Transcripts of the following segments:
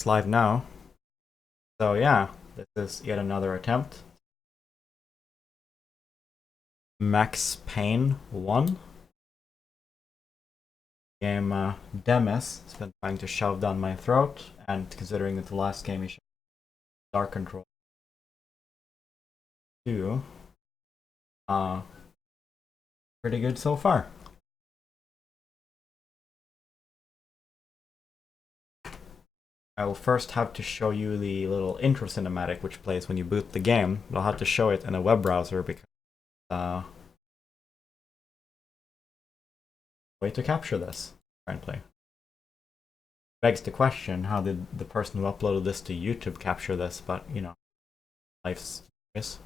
It's live now. So yeah, this is yet another attempt. Max Payne 1. Game Demes has been trying to shove down my throat, and considering that the last game he showed Dark Control 2, pretty good so far. I will first have to show you the little intro cinematic which plays when you boot the game. I'll have to show it in a web browser because way to capture this, apparently. Begs the question, how did the person who uploaded this to YouTube capture this? But, you know, life's serious.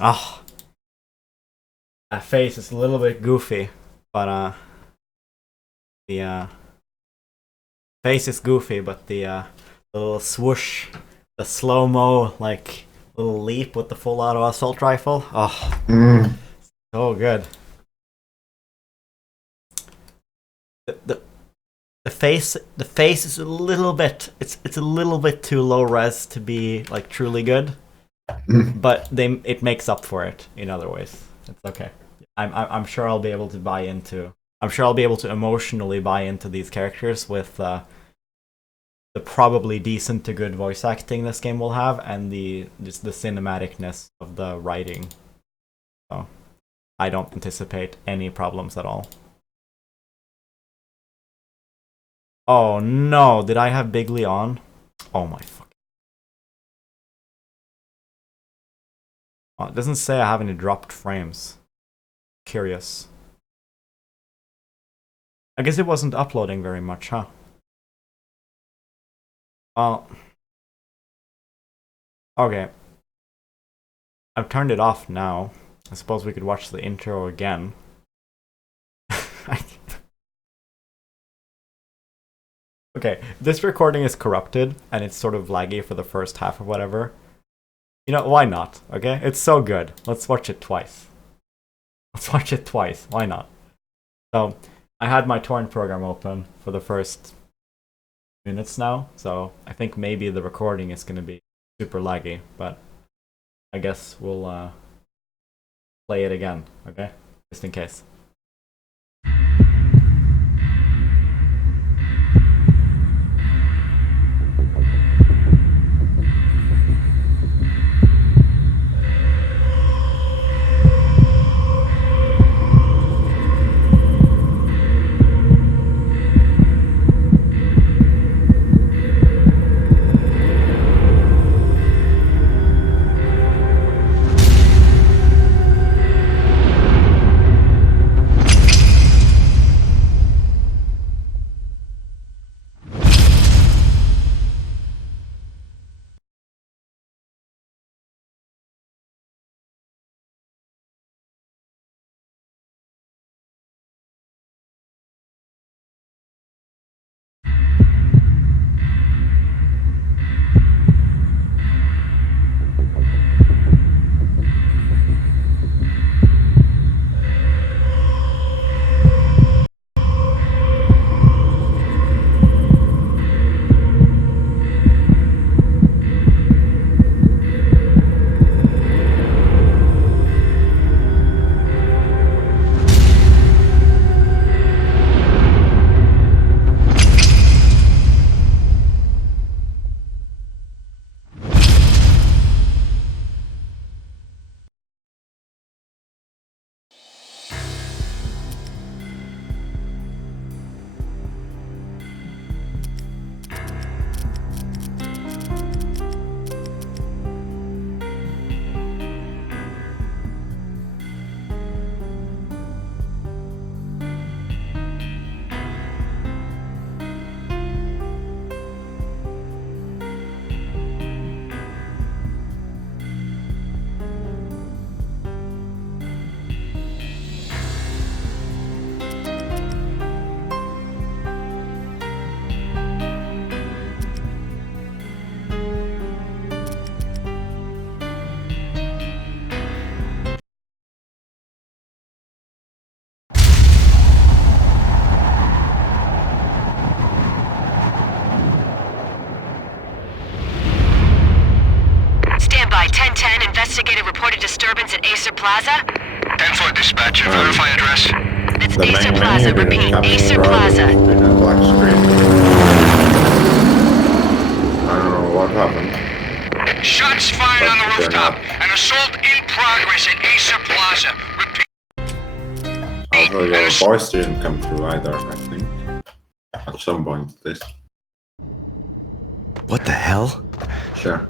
Ah, that face is a little bit goofy, but the face is goofy, but the little swoosh, the slo-mo, like little leap with the full auto assault rifle. Oh, so good. The the face is a little bit, it's a little bit too low res to be like truly good, but it makes up for it in other ways. It's okay. I'm sure I'll be able to buy into. I'm sure I'll be able to emotionally buy into these characters with the probably decent to good voice acting this game will have, and just the cinematicness of the writing. So I don't anticipate any problems at all. Oh no, did I have Bigly on? Oh my fuck. Oh, it doesn't say I have any dropped frames. Curious. I guess it wasn't uploading very much, huh? Well, okay. I've turned it off now. I suppose we could watch the intro again. Okay, this recording is corrupted and it's sort of laggy for the first half or whatever. You know, why not? Okay, it's so good. Let's watch it twice. Let's watch it twice. Why not? So, I had my torrent program open for the first minutes now, so I think maybe the recording is going to be super laggy, but I guess we'll play it again, okay? Just in case. reported disturbance at Acer Plaza. 10-4 dispatcher, verify address. That's The Acer main Plaza, menu repeat, didn't Acer capture Plaza. in a black screen. I don't know what happened. Shots fired But on the they're rooftop. not. An assault in progress at Acer Plaza. Repeat. Also, your voice didn't come through either, I think. At some point, this. What the hell? Sure.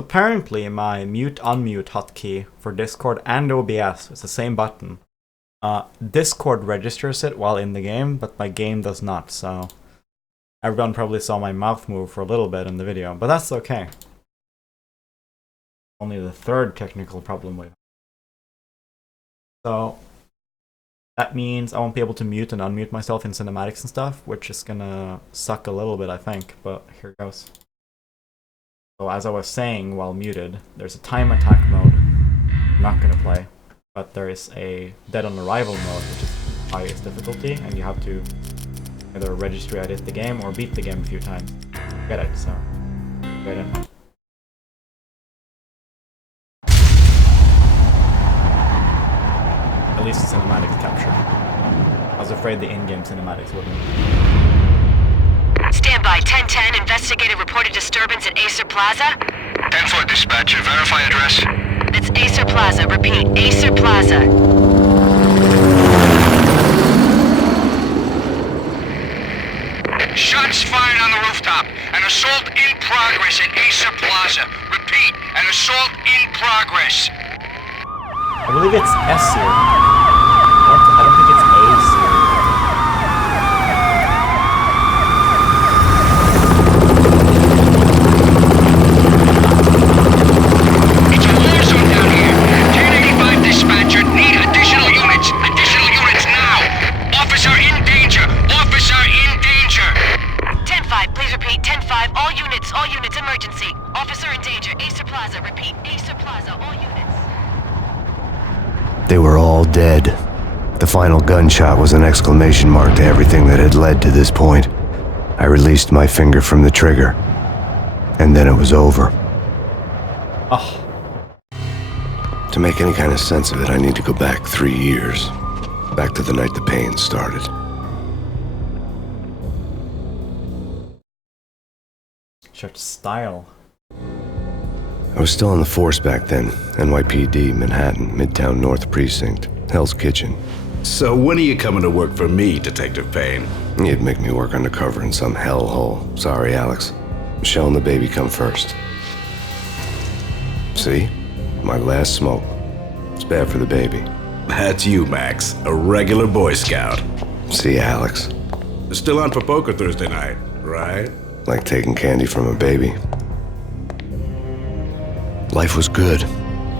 Apparently my mute-unmute hotkey for Discord and OBS is the same button. Discord registers it while in the game, but my game does not, so everyone probably saw my mouth move for a little bit in the video, but that's okay. Only the third technical problem we've had. So that means I won't be able to mute and unmute myself in cinematics and stuff, which is gonna suck a little bit, I think, but here goes. So as I was saying while muted, there's a time attack mode I'm not going to play, but there is a dead on arrival mode, which is highest difficulty, and you have to either register edit the game or beat the game a few times to get it, so get in. At least the cinematics capture. I was afraid the in-game cinematics wouldn't. Standby, 1010, investigated reported disturbance at Acer Plaza. 10-4 dispatcher, verify address. That's Acer Plaza, repeat, Acer Plaza. Shots fired on the rooftop. An assault in progress at Acer Plaza. Repeat, an assault in progress. I believe it's S here. I don't think it's A here. It's a war zone down here. 1085 dispatcher, need additional units. Additional units now. Officer in danger. Officer in danger. 10-5, please repeat, 10-5, all units, emergency. Officer in danger, Acer Plaza, repeat, Acer Plaza, all units. They were all dead. The final gunshot was an exclamation mark to everything that had led to this point. I released my finger from the trigger, and then it was over. Oh. To make any kind of sense of it, I need to go back 3 years. Back to the night the Payne started. Such style. I was still on the force back then. NYPD, Manhattan, Midtown North Precinct, Hell's Kitchen. So when are you coming to work for me, Detective Payne? You'd make me work undercover in some hellhole. Sorry, Alex. Michelle and the baby come first. See? My last smoke. It's bad for the baby. That's you, Max. A regular Boy Scout. See, Alex. Still on for poker Thursday night, right? Like taking candy from a baby. Life was good.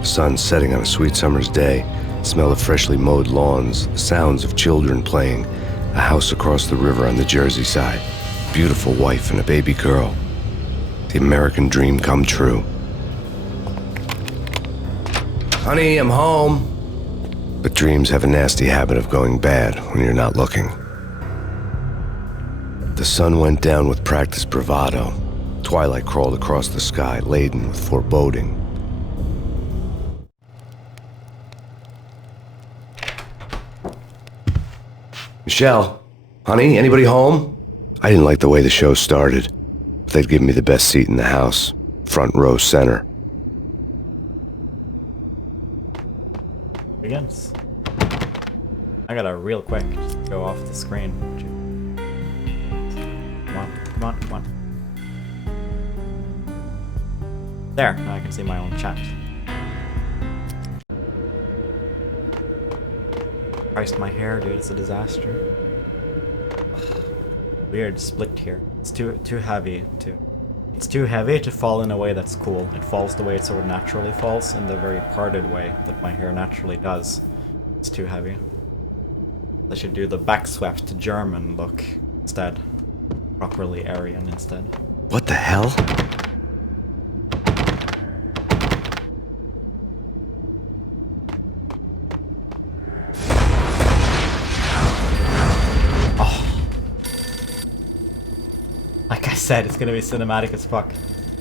Sun setting on a sweet summer's day. Smell of freshly mowed lawns. The sounds of children playing. A house across the river on the Jersey side. Beautiful wife and a baby girl. The American dream come true. Honey, I'm home. But dreams have a nasty habit of going bad when you're not looking. The sun went down with practiced bravado. Twilight crawled across the sky, laden with foreboding. Michelle, honey, anybody home? I didn't like the way the show started, but they'd given me the best seat in the house, front row center. Begins. I gotta real quick just go off the screen. Come on, come on. There, now I can see my own chat. Christ, my hair, dude, it's a disaster. Ugh. Weird split here. It's too heavy too. It's too heavy to fall in a way that's cool. It falls the way it sort of naturally falls, in the very parted way that my hair naturally does. It's too heavy. I should do the backswept German look instead. Properly Aryan instead. What the hell? Like I said, it's gonna be cinematic as fuck,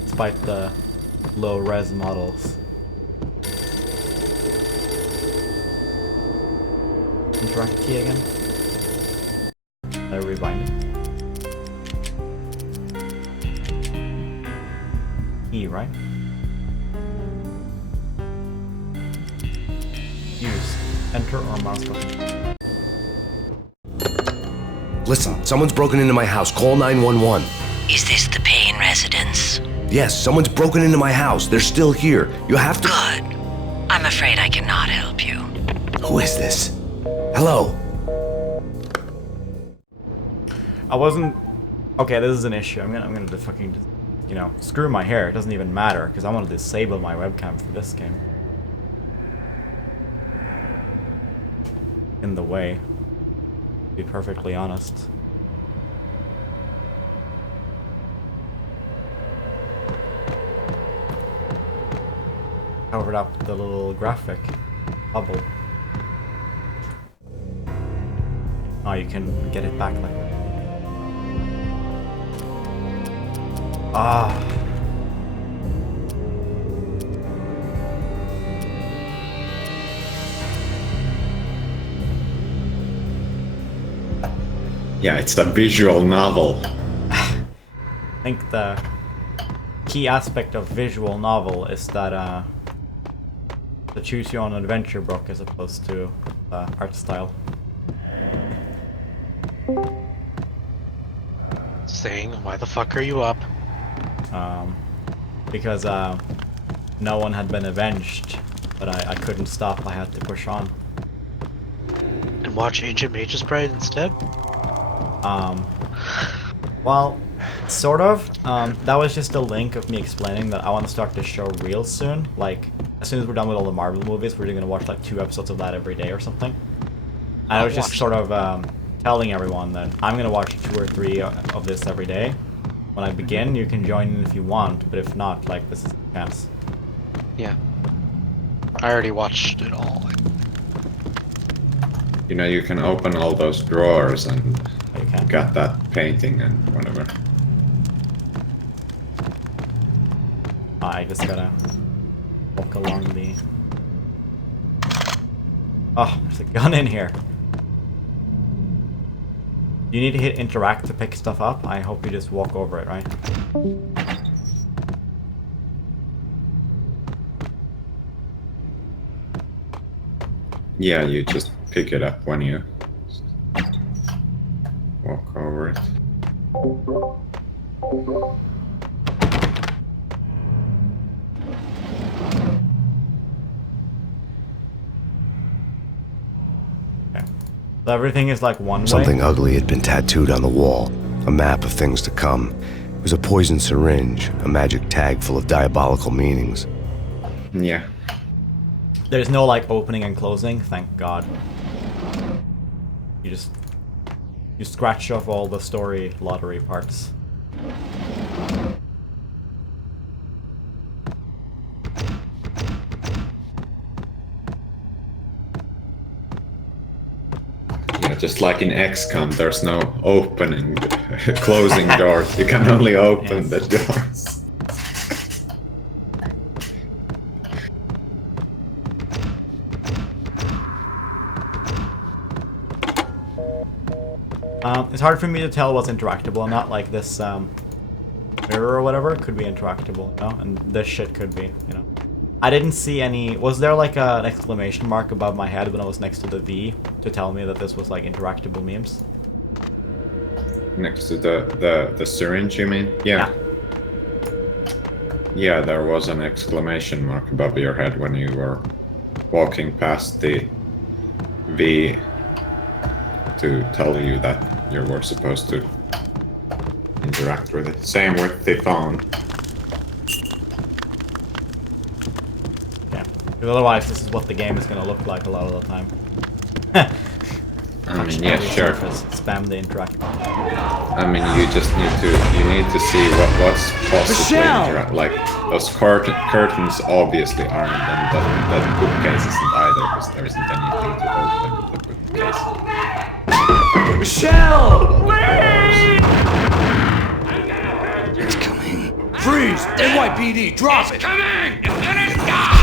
despite the low-res models. Interact key again. I rebind it. E, right? Use. Enter or mouse button. Listen, someone's broken into my house. Call 911. Is this the Payne residence? Yes, someone's broken into my house. They're still here. You have to... Good. I'm afraid I cannot help you. Who is this? Hello? I wasn't... Okay, this is an issue. I'm gonna fucking, you know, screw my hair. It doesn't even matter, because I want to disable my webcam for this game. In the way. To be perfectly honest. Covered up the little graphic bubble. Oh, you can get it back like that. Ah. Yeah, it's the visual novel. I think the key aspect of visual novel is that the choose your own adventure book as opposed to art style. Saying, why the fuck are you up? Because no one had been avenged, but I couldn't stop. I had to push on. And watch Ancient Mage's Bride instead? Well, sort of. That was just a link of me explaining that I want to start this show real soon. Like, as soon as we're done with all the Marvel movies, we're gonna watch like 2 episodes of that every day or something. And I was just sort of telling everyone that I'm gonna watch 2 or 3 of this every day. When I begin, you can join in if you want, but if not, like, this is a chance. Yeah. I already watched it all. You know, you can open all those drawers and Oh, you can? got that painting and whatever. I just gotta walk along the... Oh, there's a gun in here. You need to hit interact to pick stuff up. I hope you just walk over it, right? Yeah, you just pick it up when you walk over it. Okay. So everything is like one way. Something ugly had been tattooed on the wall. A map of things to come. It was a poison syringe, a magic tag full of diabolical meanings. Yeah. There's no like opening and closing, thank God. You scratch off all the story lottery parts. Yeah, just like in XCOM, there's no opening, closing doors. You can only open the doors. It's hard for me to tell what's interactable and not. Like this mirror or whatever could be interactable, you know, and this shit could be, you know. I didn't see any. Was there like an exclamation mark above my head when I was next to the V to tell me that this was like interactable memes? next to the syringe, you mean? Yeah. Yeah, there was an exclamation mark above your head when you were walking past the V to tell you that you were supposed to interact with it. Same with the phone. Yeah. Because otherwise, this is what the game is going to look like a lot of the time. I mean, yeah, sure. Spam the interact. I mean, you just need to see what's possibly like those curtains obviously aren't, and that bookcase isn't either, because there isn't anything to open with the bookcase. Michelle! It's coming. Freeze! NYPD, drop it! Coming! It's gonna die!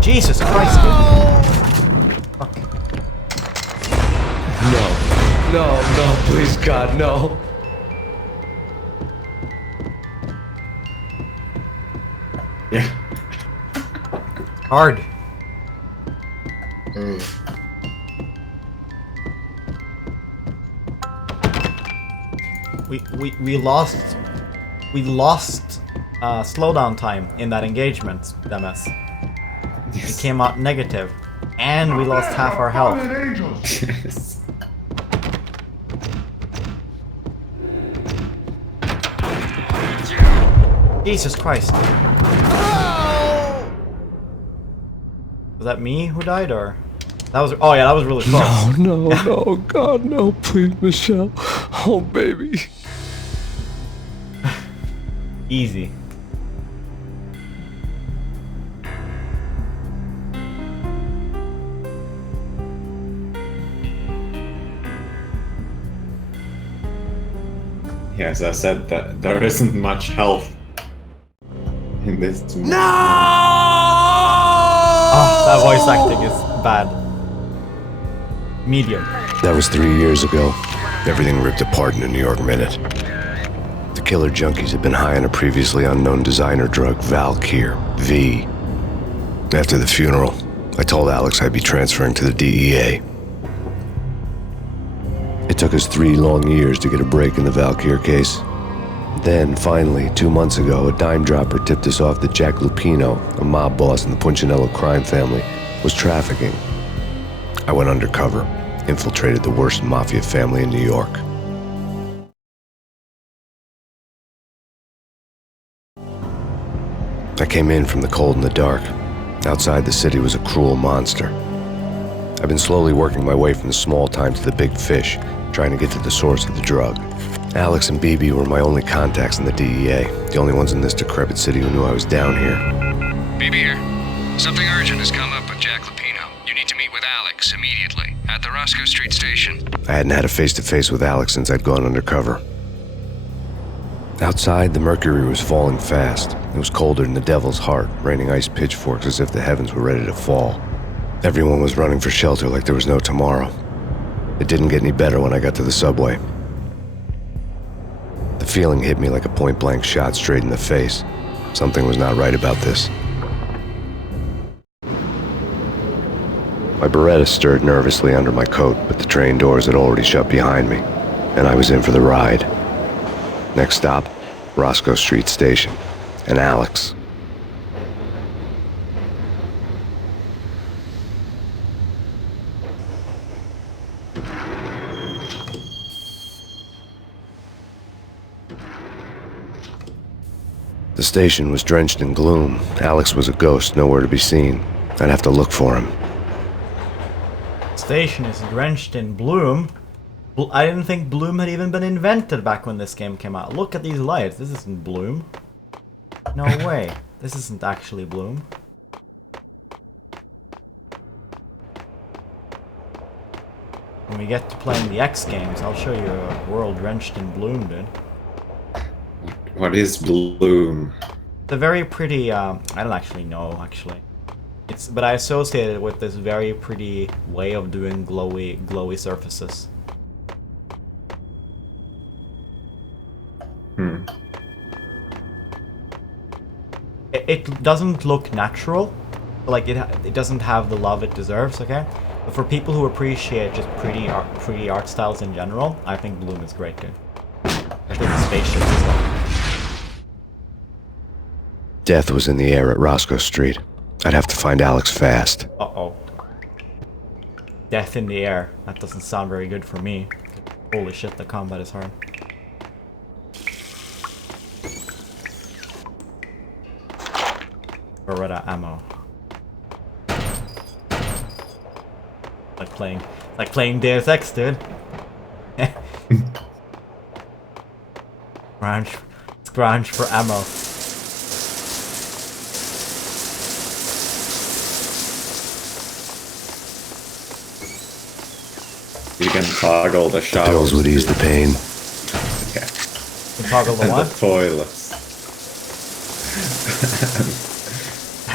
Jesus Christ, dude. Fuck. No, please God, no. Yeah. Hard. We lost slowdown time in that engagement, Demes. It came out negative, and we lost half our health. Yes. Jesus Christ. Was that me who died, or? That was. Oh yeah, that was really close. No, God, no, please, Michelle. Oh, baby. Easy. Yes, I said that there isn't much health in this. No! Oh, that voice acting is bad. Medium. That was 3 years ago. Everything ripped apart in a New York minute. The killer junkies had been high on a previously unknown designer drug, Valkyr, V. After the funeral, I told Alex I'd be transferring to the DEA. It took us 3 long years to get a break in the Valkyr case. Then, finally, 2 months ago, a dime dropper tipped us off that Jack Lupino, a mob boss in the Punchinello crime family, was trafficking. I went undercover, infiltrated the worst mafia family in New York. I came in from the cold and the dark. Outside the city was a cruel monster. I've been slowly working my way from the small time to the big fish, trying to get to the source of the drug. Alex and BB were my only contacts in the DEA, the only ones in this decrepit city who knew I was down here. BB here. Something urgent has come up with Jack Lupino. You need to meet with Alex immediately at the Roscoe Street station. I hadn't had a face-to-face with Alex since I'd gone undercover. Outside, the mercury was falling fast. It was colder than the devil's heart, raining ice pitchforks as if the heavens were ready to fall. Everyone was running for shelter like there was no tomorrow. It didn't get any better when I got to the subway. The feeling hit me like a point-blank shot straight in the face. Something was not right about this. My Beretta stirred nervously under my coat, but the train doors had already shut behind me, and I was in for the ride. Next stop, Roscoe Street Station, and Alex. The station was drenched in gloom. Alex was a ghost, nowhere to be seen. I'd have to look for him. Station is drenched in bloom. I didn't think bloom had even been invented back when this game came out. Look at these lights. This isn't bloom. No way. This isn't actually bloom. When we get to playing the X games, I'll show you a world drenched in bloom, dude. What is bloom? It's a very pretty, I don't actually know, actually. But I associate it with this very pretty way of doing glowy surfaces. it doesn't look natural. Like it doesn't have the love it deserves. Okay, but for people who appreciate just pretty art styles in general, I think Bloom is great, dude. I think the spaceship is like... Death was in the air at Roscoe Street. I'd have to find Alex fast. Uh-oh. Death in the air. That doesn't sound very good for me. Holy shit, the combat is hard. Beretta ammo. Like playing Deus Ex, dude. Scrounge for ammo. You can toggle the showers. Pills would ease the pain. Yeah. You toggle the And what? the toilets.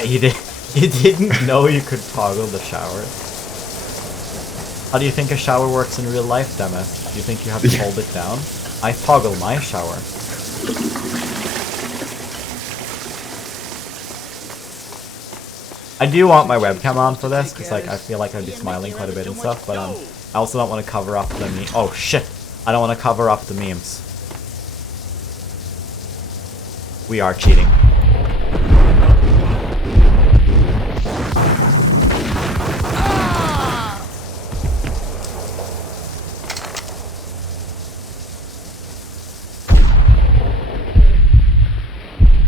You didn't know you could toggle the shower. How do you think a shower works in real life, Demes? Do you think you have to hold it down? I toggle my shower. I do want my webcam on for this, because like I feel like I'd be smiling quite a bit and stuff, but I also don't want to cover up the meme. Oh shit! I don't want to cover up the memes. We are cheating.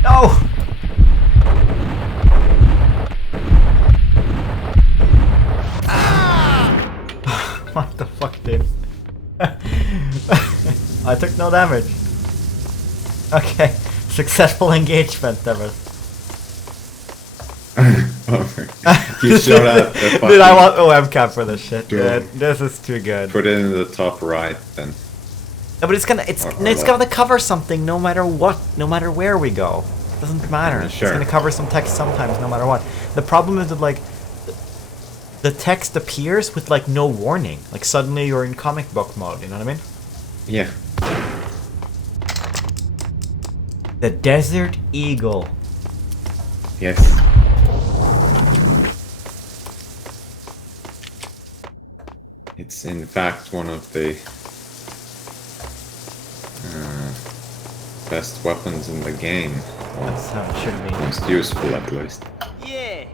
No! What the fuck, dude? I took no damage. Okay, successful engagement, Demes. You showed out the fucking... Dude, I want a webcam for this shit, dude. This is too good. Put it in the top right, then. No, but it's gonna cover something no matter what, no matter where we go. It doesn't matter. Yeah, sure. It's gonna cover some text sometimes, no matter what. The problem is that like the text appears with like no warning. Like suddenly you're in comic book mode. You know what I mean? Yeah. The Desert Eagle. Yes. It's in fact one of the best weapons in the game. Or That's how it should be. most useful, at least. Yeah,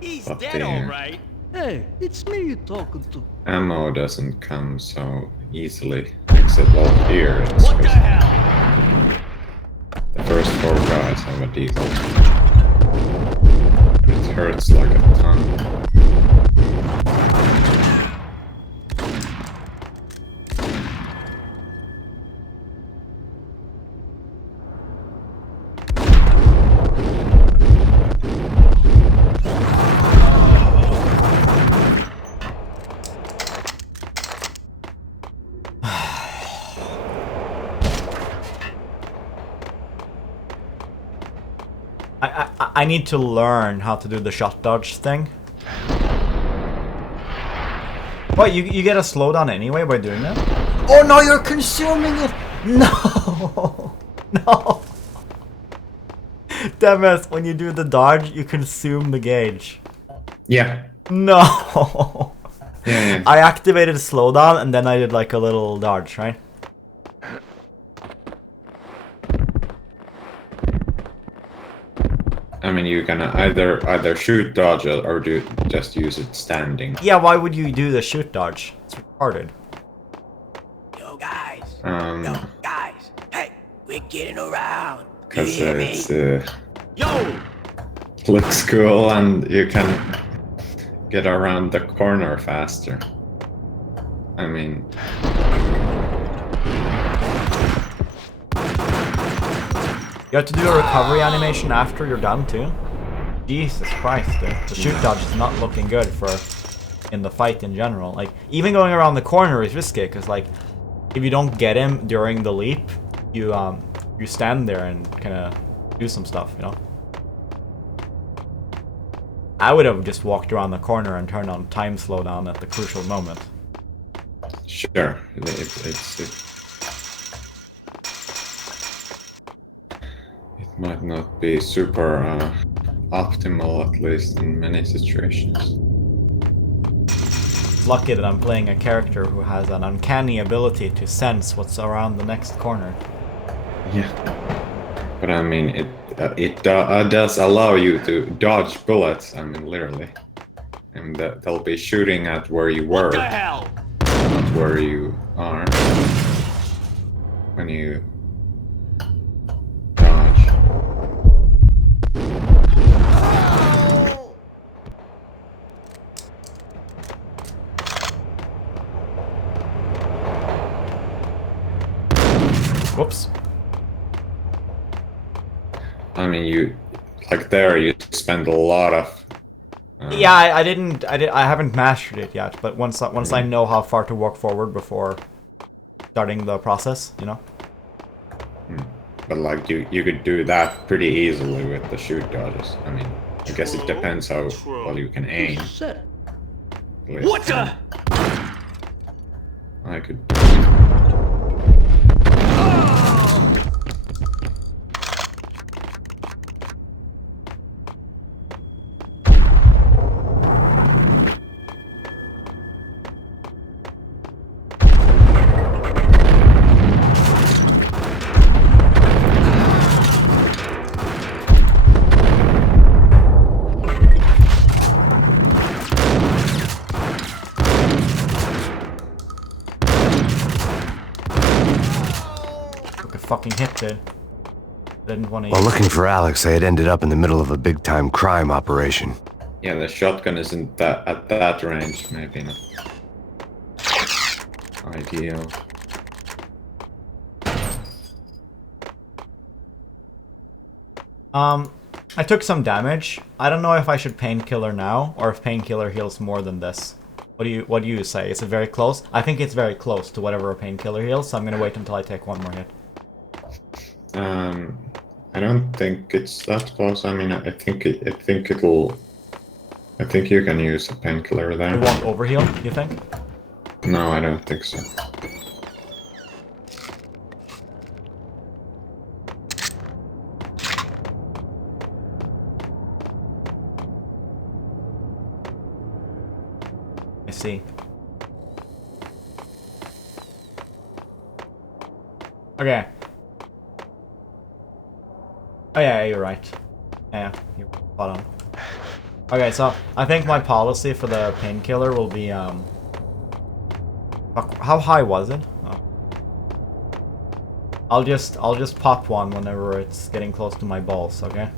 he's But dead, the all right. Hey, it's me you're talking to. ammo doesn't come so easily. Except well here, it's What the just hell? the first 4 guys have a default. It hurts like a ton. I need to learn how to do the shot dodge thing. What, you get a slowdown anyway by doing that? Oh no, you're consuming it! No! No! Demes, when you do the dodge, you consume the gauge. Yeah. No! Yeah. I activated slowdown and then I did like a little dodge, right? I mean, you can either shoot dodge or just use it standing. Yeah, why would you do the shoot dodge? It's retarded. Yo, guys. Um, Yo, guys. Hey, we're getting around. You because hear me? it's Yo! looks cool and you can get around the corner faster. I mean, You have to do a recovery animation after you're done too? Jesus Christ, dude. The shoot dodge is not looking good for in the fight in general. Like, even going around the corner is risky, because like, if you don't get him during the leap, you stand there and kind of do some stuff, you know? I would have just walked around the corner and turned on time slowdown at the crucial moment. sure, it might not be super optimal, at least in many situations. It's lucky that I'm playing a character who has an uncanny ability to sense what's around the next corner. Yeah. But I mean, it does allow you to dodge bullets, I mean, literally. And they'll be shooting at where you were. What the hell? Not where you are. When you dodge. Whoops. I mean, you spend a lot of. Yeah, I haven't mastered it yet, but once I know how far to walk forward before starting the process, you know. But like you could do that pretty easily with the shoot dodges. I mean, I guess it depends how well you can aim. What the? I could. Fucking hit, dude. Didn't want to. While looking for Alex, I had ended up in the middle of a big-time crime operation. Yeah, the shotgun isn't that at that range, maybe not ideal. I took some damage. I don't know if I should painkiller now or if painkiller heals more than this. What do you say? Is it very close? I think it's very close to whatever a painkiller heals, so I'm gonna wait until I take one more hit. I don't think it's that close. I mean, I think you can use a painkiller there. It won't overheal, you think? No, I don't think so. I see. Okay. Oh yeah, you're right. Yeah, you're spot on. Okay, so I think my policy for the painkiller will be how high was it? Oh. I'll just pop one whenever it's getting close to my balls, okay? I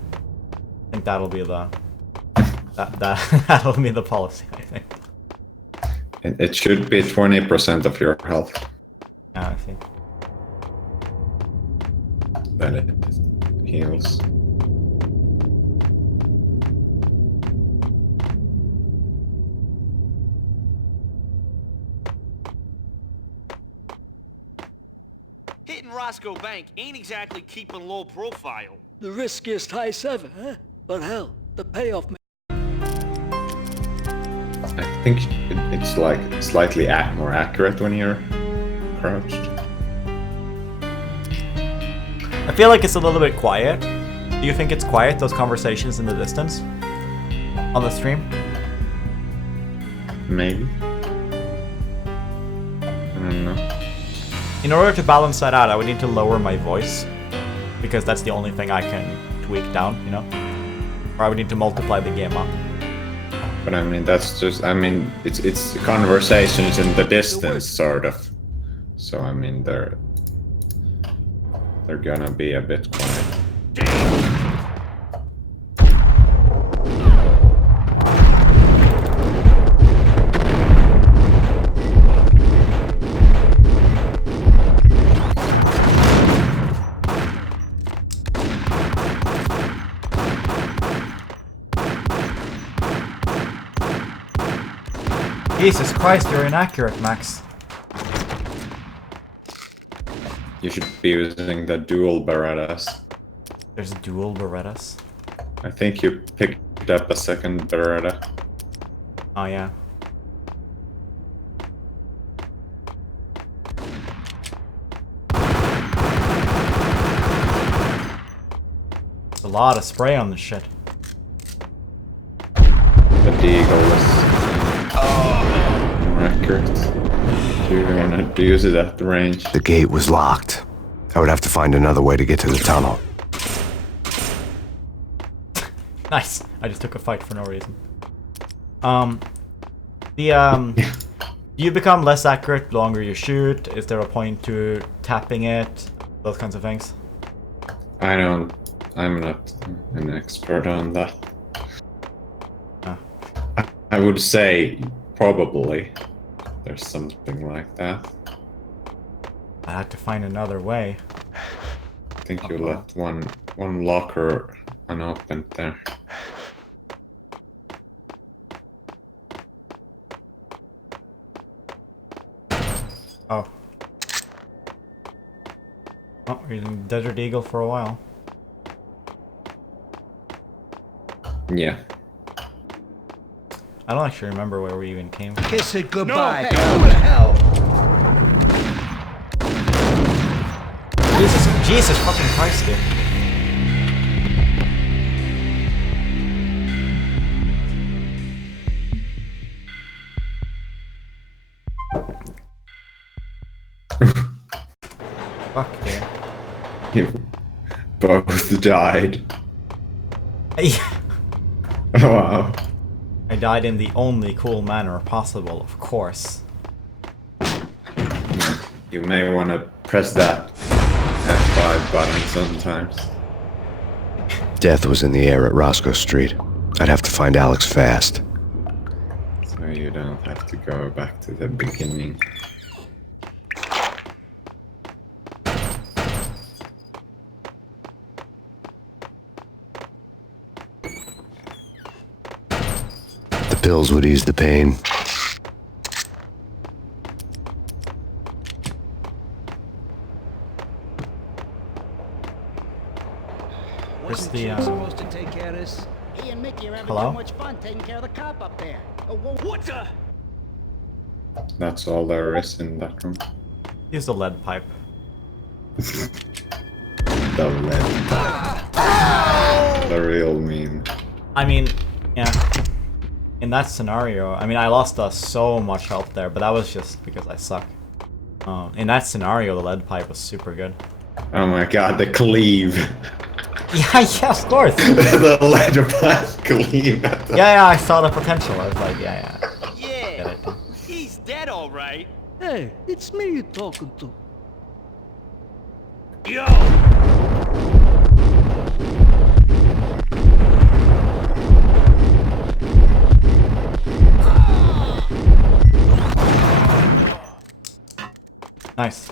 think that'll be the that'll be the policy, I think. It should be 20% of your health. Yeah, I see. That it heals. Hitting Roscoe Bank ain't exactly keeping low profile. The riskiest heist ever, huh? But hell, the payoff. I think it's like slightly more accurate when you're crouched. I feel like it's a little bit quiet. Do you think it's quiet, those conversations in the distance? On the stream? Maybe. I don't know. In order to balance that out, I would need to lower my voice. Because that's the only thing I can tweak down, you know? Or I would need to multiply the game up. But I mean, that's just, I mean, it's conversations in the distance, sort of. So I mean, they're gonna be a bit quiet. Jesus Christ, you're inaccurate, Max. You should be using the dual Berettas. There's dual Berettas? I think you picked up a second Beretta. Oh yeah. A lot of spray on this shit. The deagle is accurate. Do you want to use it at the range? The gate was locked. I would have to find another way to get to the tunnel. Nice. I just took a fight for no reason. You become less accurate the longer you shoot. Is there a point to tapping it? Those kinds of things. I'm not an expert on that. I would say probably there's something like that. I had to find another way. I think you left one locker unopened there. Oh. Oh, we're using Desert Eagle for a while. Yeah. I don't actually remember where we even came from. Kiss it goodbye. No, hey, what the hell? Jesus fucking Christ, dude. Fuck, dude. You both died. Yeah. Oh, wow. I died in the only cool manner possible, of course. You may want to press that F5 button sometimes. Death was in the air at Roscoe Street. I'd have to find Alex fast. So you don't have to go back to the beginning. The pills would ease the pain. Where's the, supposed to take care of this? He and Mickey are having Hello? too much fun taking care of the cop up there. Oh, whoa. What the? That's all there is in that room. use the lead pipe. The lead. The real meme. I mean, yeah. In that scenario, I mean, I lost so much health there, but that was just because I suck. In that scenario, the lead pipe was super good. Oh my god, the cleave. Yeah, of course. The lead pipe cleave. Yeah, I saw the potential. I was like, yeah. Yeah, he's dead, all right. Hey, it's me you're talking to. Yo! Nice.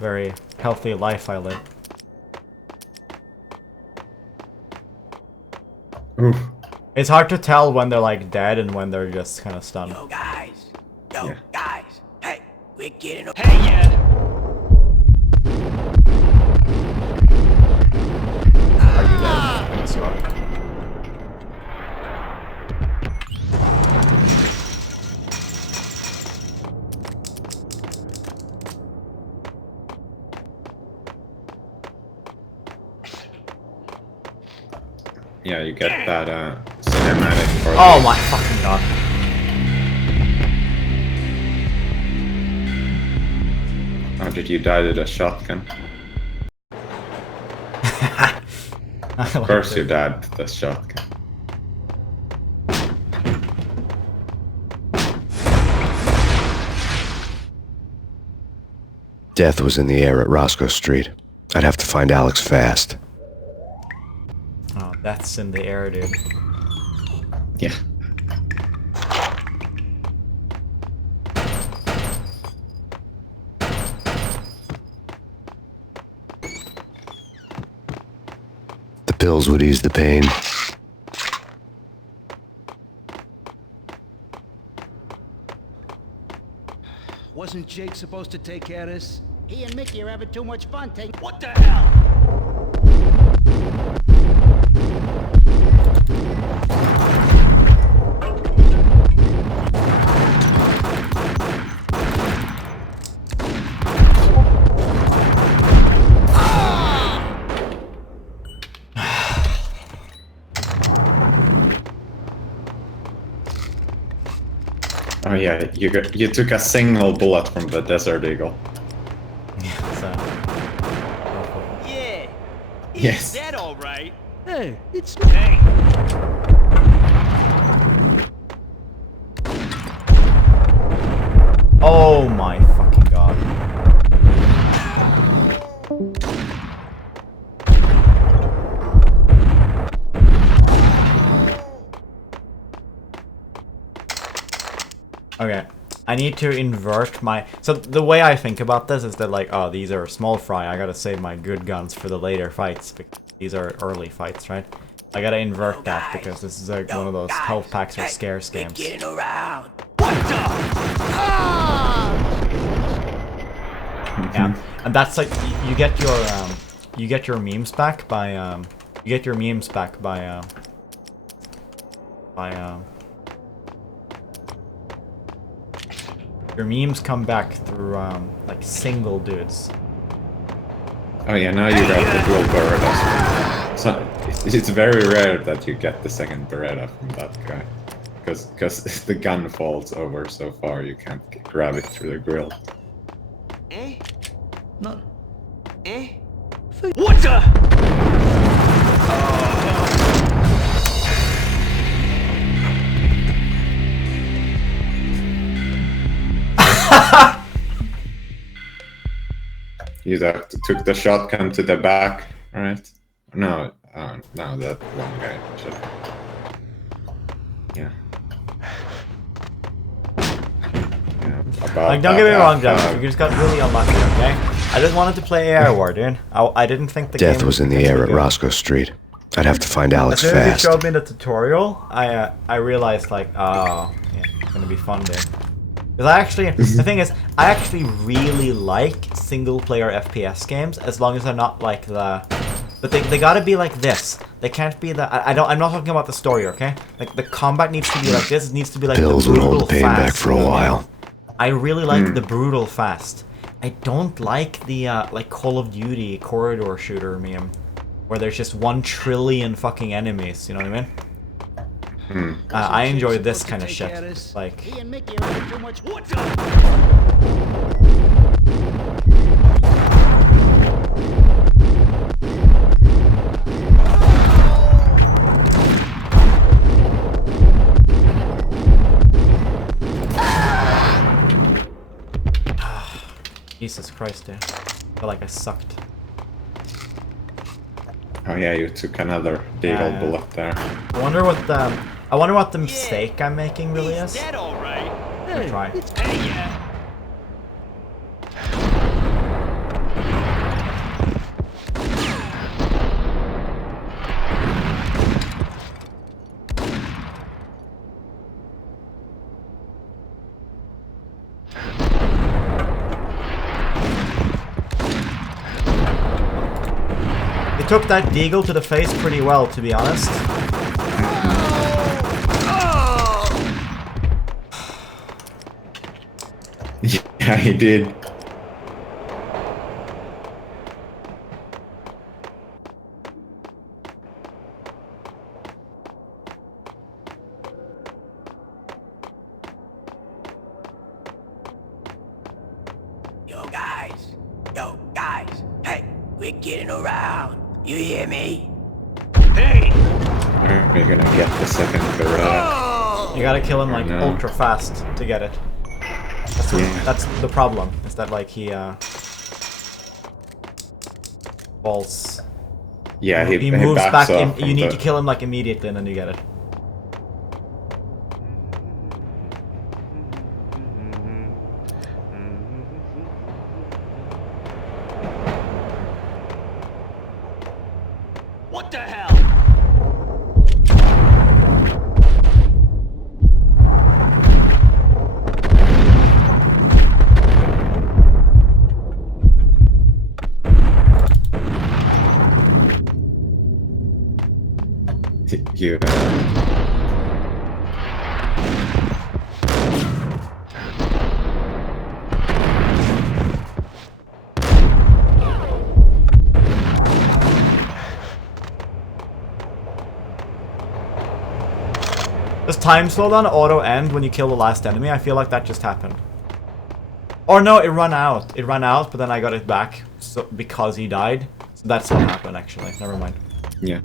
Very healthy life I live. Oof. It's hard to tell when they're like dead and when they're just kind of stunned. Yo, guys. Yo, Yeah. guys. Hey, we're getting... Hey, yeah. Are you dead? Yes, you are. Yeah, you get that cinematic for Oh my fucking god. How did you die to the shotgun? Of course you died to the shotgun. Death was in the air at Roscoe Street. I'd have to find Alex fast. Oh, that's in the air, dude. Yeah. The pills would ease the pain. Wasn't Jake supposed to take care of this? He and Mickey are having too much fun taking... What the hell? yeah, you took a single bullet from the Desert Eagle. Yeah, so. Yeah. Yes. Is that all right? Hey, it's Hey. Oh my fucking god. Okay, I need to invert my... So the way I think about this is that like, oh, these are small fry, I gotta save my good guns for the later fights, because these are early fights, right? I gotta invert that, because this is like one of those health packs or scare scams. Getting around. What the? Ah! Yeah, and that's like, you get your memes back by, your memes come back through, like, single dudes. Oh yeah, now you got the dual Beretta. So it's very rare that you get the second Beretta from that guy. Because if the gun falls over so far, you can't grab it through the grill. Eh? No. Eh? What the? You took the shotgun to the back, right? No, no, that one guy should. Yeah. Like, don't get me wrong, Jeff. You just got really unlucky, okay? I just wanted to play Air War, dude. I didn't think the Death game was in the air at Roscoe Street. I'd have to find Alex as soon as fast. you showed me the tutorial, I realized like, oh, yeah, it's gonna be fun, dude. Because the thing is, I actually really like single-player FPS games, as long as they're not like the... But they gotta be like this. They can't be the... I'm not talking about the story, okay? Like, the combat needs to be like this. It needs to be like Pills the would brutal hold the pain fast. back for a while. I really like the brutal fast. I don't like the, like, Call of Duty corridor shooter meme, where there's just 1 trillion fucking enemies, you know what I mean? I enjoy this kind of shit. Like, He and Mickey are having too much. What the? Jesus Christ, dude. I feel like I sucked. Oh yeah, you took another deagle bullet there. I wonder what the mistake I'm making really is. Is that all right? I'll try. Hey, yeah. It took that deagle to the face pretty well, to be honest. Yeah, he did. Yo guys, hey, we're getting around. You hear me? Hey! Are you gonna get the second Beretta? You gotta kill him like No. ultra fast to get it. That's the problem. Is that like he falls. Yeah, He moves backs back. off You from need the- to kill him like immediately, and then you get it. What the hell? You. Does time slowdown auto end when you kill the last enemy? I feel like that just happened. Or no, it ran out. It ran out, but then I got it back because he died. So that's what happened, actually. Never mind. Yeah.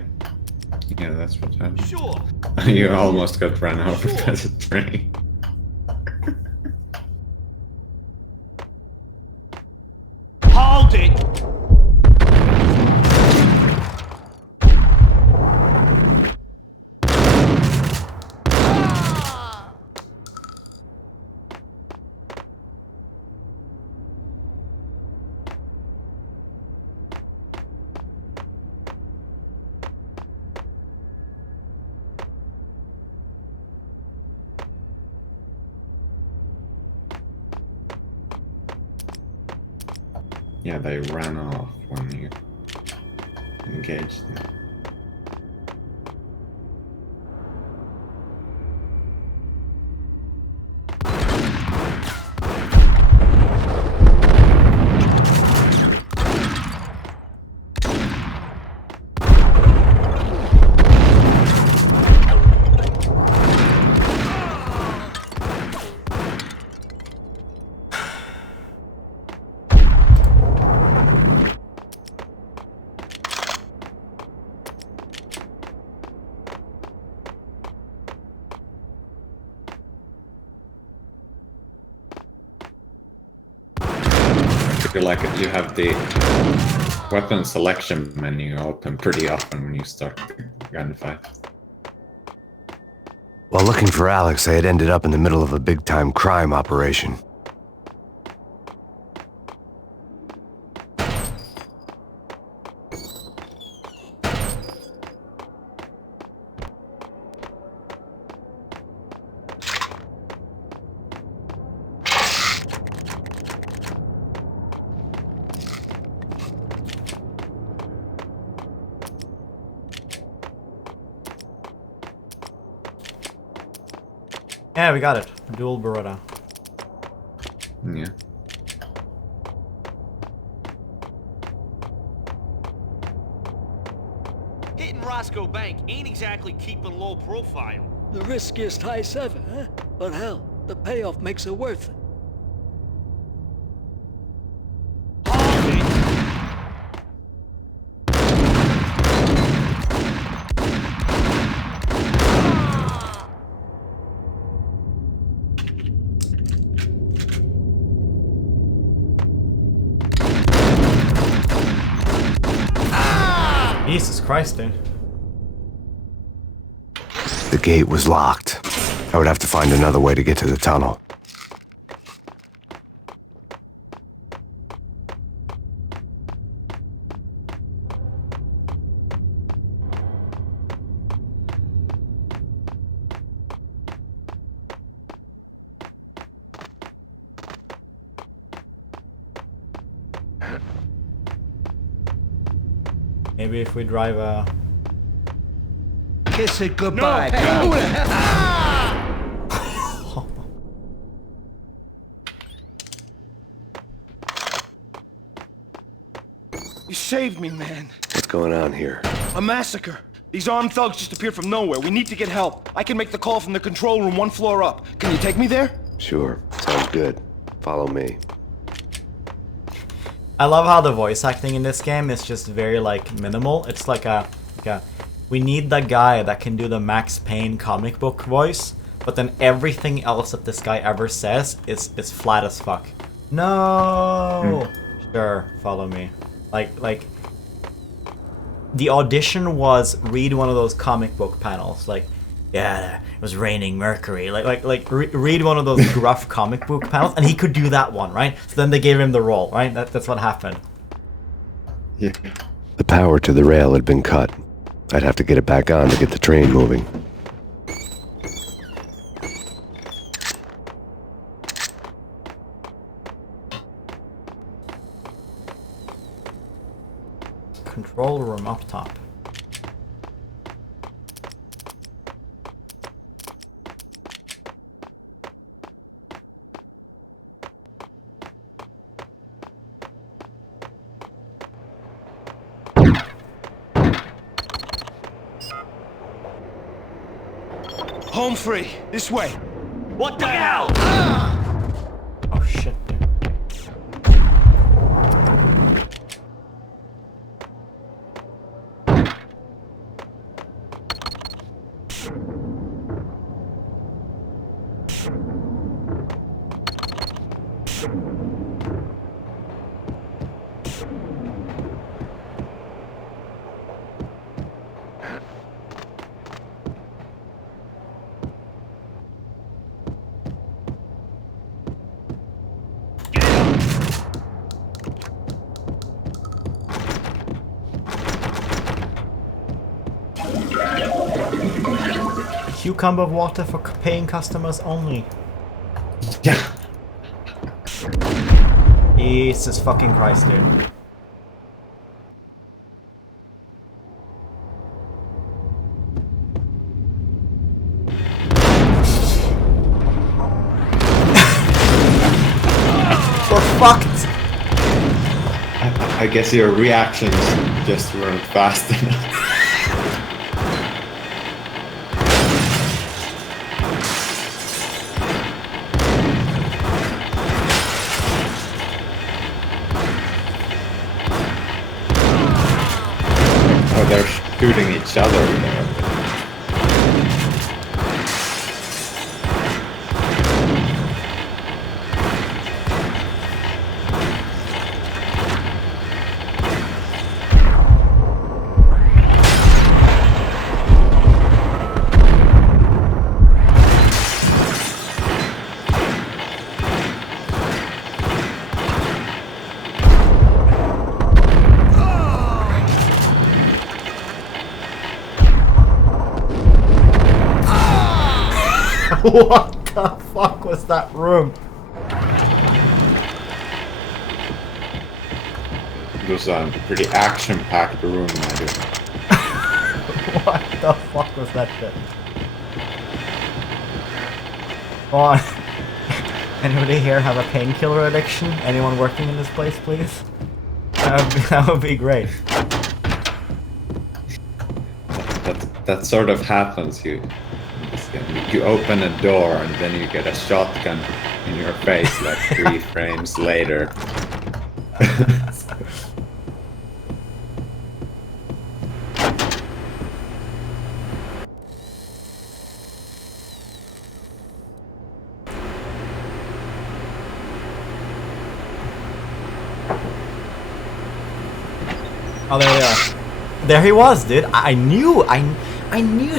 Yeah, that's what happened. Sure. You almost got run over by the train. Hold it. Yeah, they ran off when you engaged them. I feel like you have the weapon selection menu open pretty often when you start the gunfight. While looking for Alex, I had ended up in the middle of a big-time crime operation. Yeah, we got it. Dual Beretta. Yeah. Hitting Roscoe Bank ain't exactly keeping low profile. The riskiest heist ever, huh? But hell, the payoff makes it worth it. Hold it. Jesus Christ, dude. The gate was locked. I would have to find another way to get to the tunnel. Maybe if we drive a... Kiss it goodbye. You saved me, man. What's going on here? A massacre. These armed thugs just appeared from nowhere. We need to get help. I can make the call from the control room 1 floor up. Can you take me there? Sure, sounds good. Follow me. I love how the voice acting in this game is just very, like, minimal. It's like a we need the guy that can do the Max Payne comic book voice, but then everything else that this guy ever says is flat as fuck. No! Sure, follow me. Like, the audition was read one of those comic book panels, like, yeah, it was raining mercury. Read one of those gruff comic book panels, and he could do that one, right? So then they gave him the role, right? That's what happened. Yeah. The power to the rail had been cut. I'd have to get it back on to get the train moving. Control room up top. Home free. This way. What the hell? Oh shit. Cucumber water for paying customers only. Yeah. Jesus fucking Christ, dude. We're fucked! I guess your reactions just weren't fast enough. Oh, they're shooting each other there. What the fuck was that room? It was a pretty action-packed room, I do. What the fuck was that shit? Come on. Anybody here have a painkiller addiction? Anyone working in this place, please? That would be great. That sort of happens. You open a door and then you get a shotgun in your face like 3 frames later. Oh, there they are. There he was, dude. I knew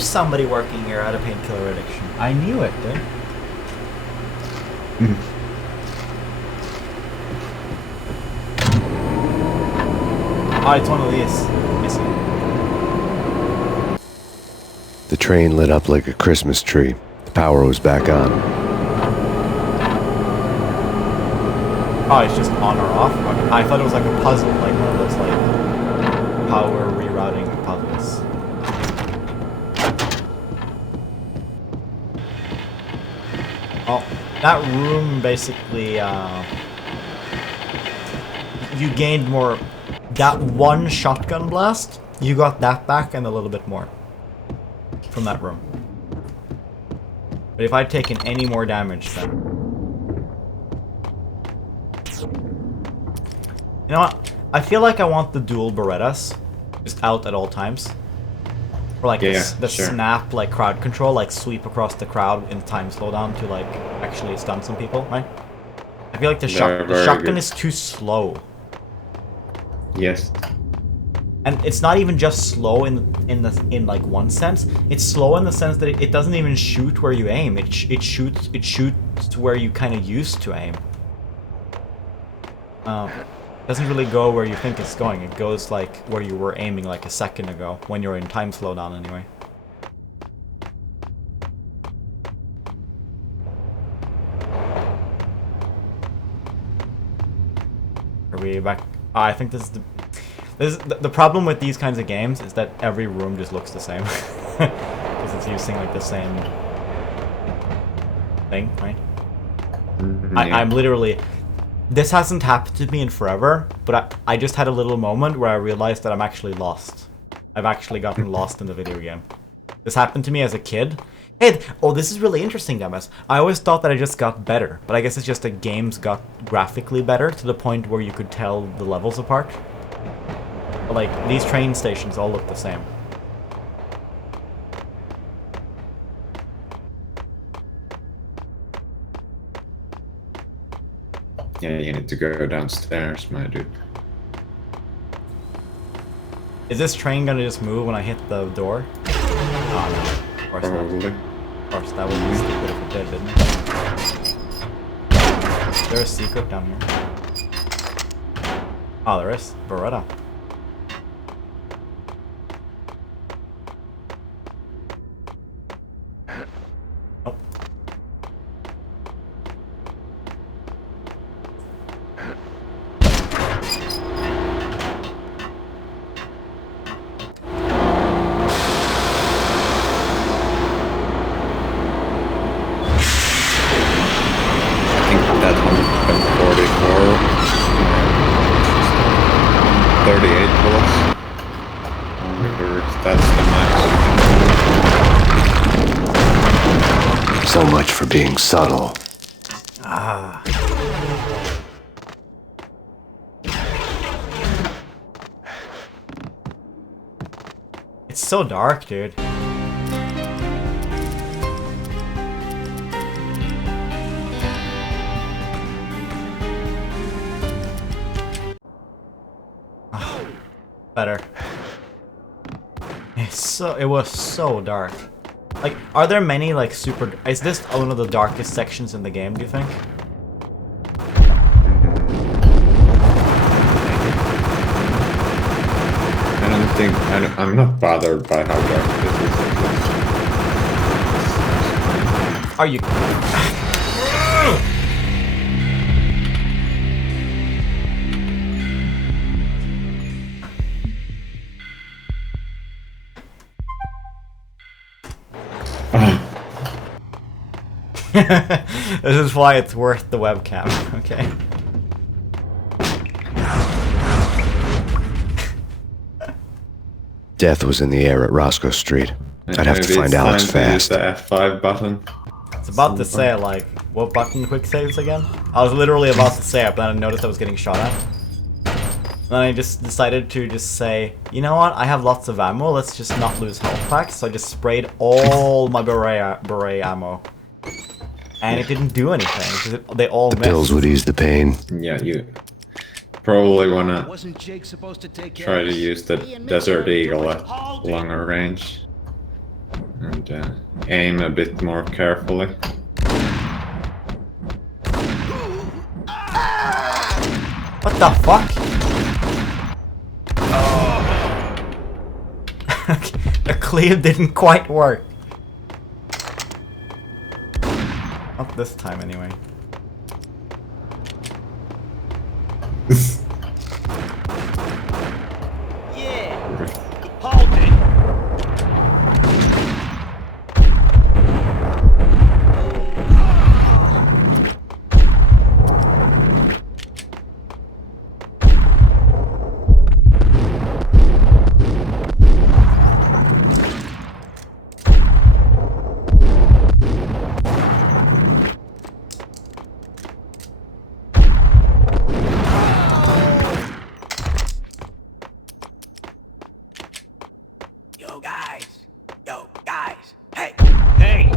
somebody working here had a painkiller addiction. I knew it, dude. Oh, it's one of these. I see. The train lit up like a Christmas tree. The power was back on. Oh, it's just on or off? I thought it was like a puzzle, like one of those like power rerouting puzzles. Oh, that room basically, you gained more. That one shotgun blast, you got that back and a little bit more from that room. But if I'd taken any more damage, then... You know what? I feel like I want the dual Berettas just out at all times. Or like Yeah, the sure. snap, like crowd control, like sweep across the crowd in time slowdown to like actually stun some people, right? I feel like the shotgun is too slow. Yes. And it's not even just slow in like one sense. It's slow in the sense that it doesn't even shoot where you aim. It shoots to where you kind of used to aim. Doesn't really go where you think it's going. It goes like where you were aiming like a second ago when you're in time slowdown anyway. Are we back? I think this is the problem with these kinds of games is that every room just looks the same because it's using like the same thing, right? Yeah. I'm literally. This hasn't happened to me in forever, but I just had a little moment where I realized that I'm actually lost. I've actually gotten lost in the video game. This happened to me as a kid. Hey, oh, this is really interesting, Demes. I always thought that it just got better, but I guess it's just the games got graphically better to the point where you could tell the levels apart. But, like, these train stations all look the same. Yeah, you need to go downstairs, my dude. Is this train gonna just move when I hit the door? Oh, no. Of course Probably. not. Of course, that would be stupid if it did, didn't it? Is there a secret down here? Oh, there is. Beretta. Nope. That 144, 38 bullets. That's the max. So much for being subtle. Ah. It's so dark, dude. Better. It was so dark. Like, are there many like super? Is this one of the darkest sections in the game? Do you think? I don't think I'm not bothered by how dark this is. Are you? This is why it's worth the webcam, okay? Death was in the air at Roscoe Street. I'd have to Maybe find it's Alex time to use fast. the F5 button. It's about to say, like, what button quick saves again? I was literally about to say it, but then I noticed I was getting shot at. And then I just decided to just say, you know what, I have lots of ammo, let's just not lose health packs. So I just sprayed all my beret ammo. And it didn't do anything, because they all missed. Pills would ease the pain. Yeah, you probably wanna try to use the Desert Eagle at longer range. And aim a bit more carefully. What the fuck? The cleave didn't quite work. Not this time, anyway. Yeah! Hold it! Yo, guys. Hey. Hey!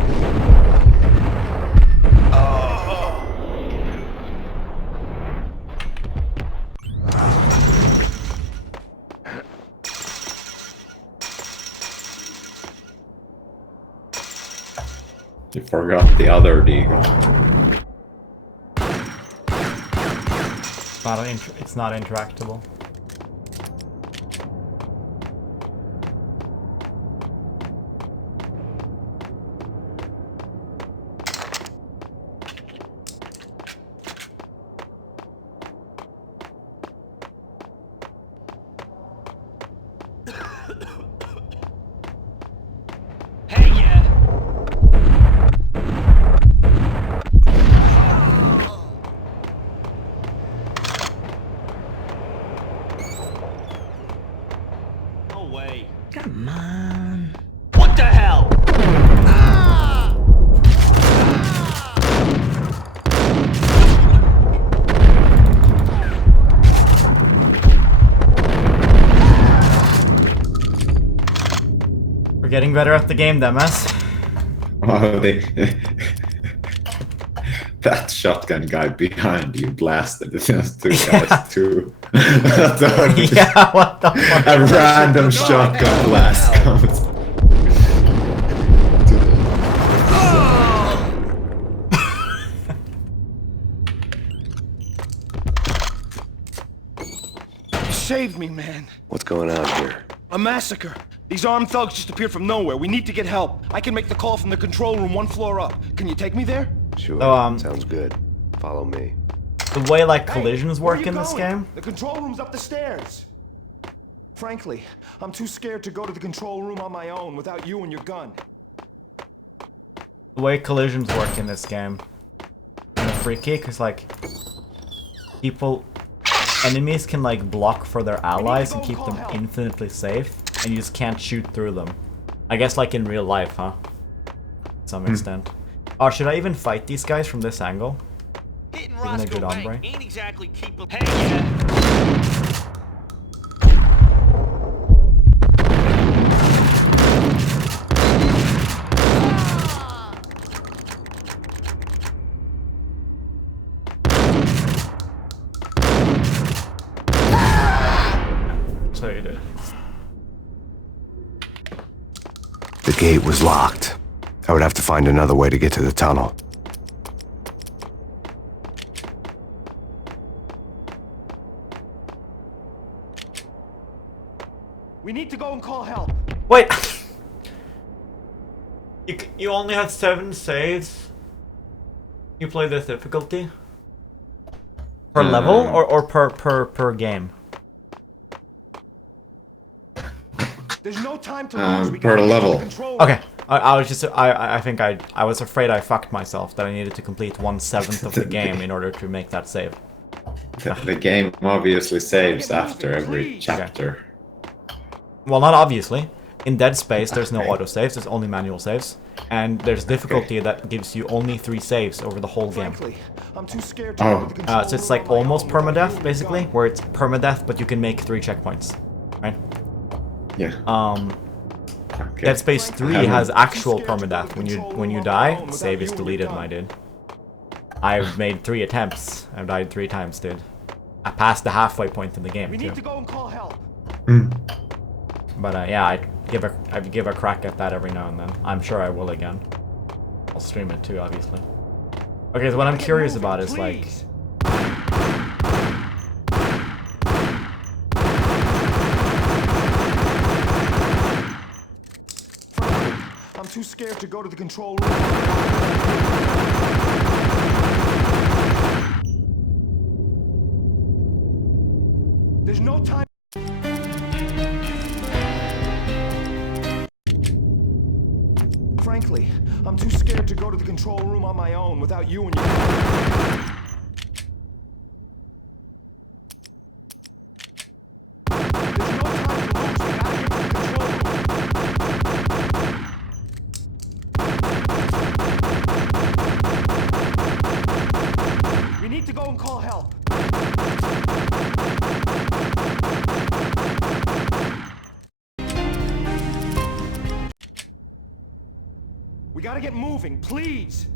You forgot the other Deagle. It's not interactable. Hey, yeah! No way. Come on. What the hell? getting better at the game, Demes. Oh, that shotgun guy behind you blasted those two guys too. Yeah, what the fuck? A random shotgun blast comes. You saved me, man. What's going on here? A massacre. These armed thugs just appeared from nowhere. We need to get help. I can make the call from the control room 1 floor up. Can you take me there? Sure. Sounds good. Follow me. The way like collisions Where work are in you this going? game. The control room's up the stairs. Frankly, I'm too scared to go to the control room on my own without you and your gun. The way collisions work in this game. Kind of freaky, because like enemies can like block for their allies and keep them infinitely safe, and you just can't shoot through them. I guess like in real life, huh? To some extent. Oh, should I even fight these guys from this angle? Hitting Isn't a Roscoe good Bank hombre? ain't exactly keeping. Hey, yeah. So you did. The gate was locked. I would have to find another way to get to the tunnel. We need to go and call help. Wait! You only have 7 saves? You play this difficulty? Per level or per game? There's no time to lose. We Per gotta get to the level. control room. Okay. I was just I think I was afraid I fucked myself that I needed to complete 1/7 of the game in order to make that save. The game obviously saves after every chapter. Well, not obviously. In Dead Space, there's no autosaves, there's only manual saves. And there's difficulty that gives you only 3 saves over the whole game. Frankly, I'm too scared to go to the control So it's room like on my almost own without you permadeath, and basically, your gun. where it's permadeath, but you can make 3 checkpoints. Right? Yeah. Okay. Dead Space 3 has actual permadeath. When you die, save is deleted, my dude. I've made 3 attempts. I've died 3 times, dude. I passed the halfway point in the game, We too. need to go and call help. But yeah, I'd give a crack at that every now and then. I'm sure I will again. I'll stream it too, obviously. Okay, so what I'm curious about is like, Please. Frankly, I'm too scared to go to the control room. There's no time. Frankly, I'm too scared to go to the control room on my own without you and your gun. There's no time to lose. We gotta get to the control room. We need to go and call help. We gotta get moving, please.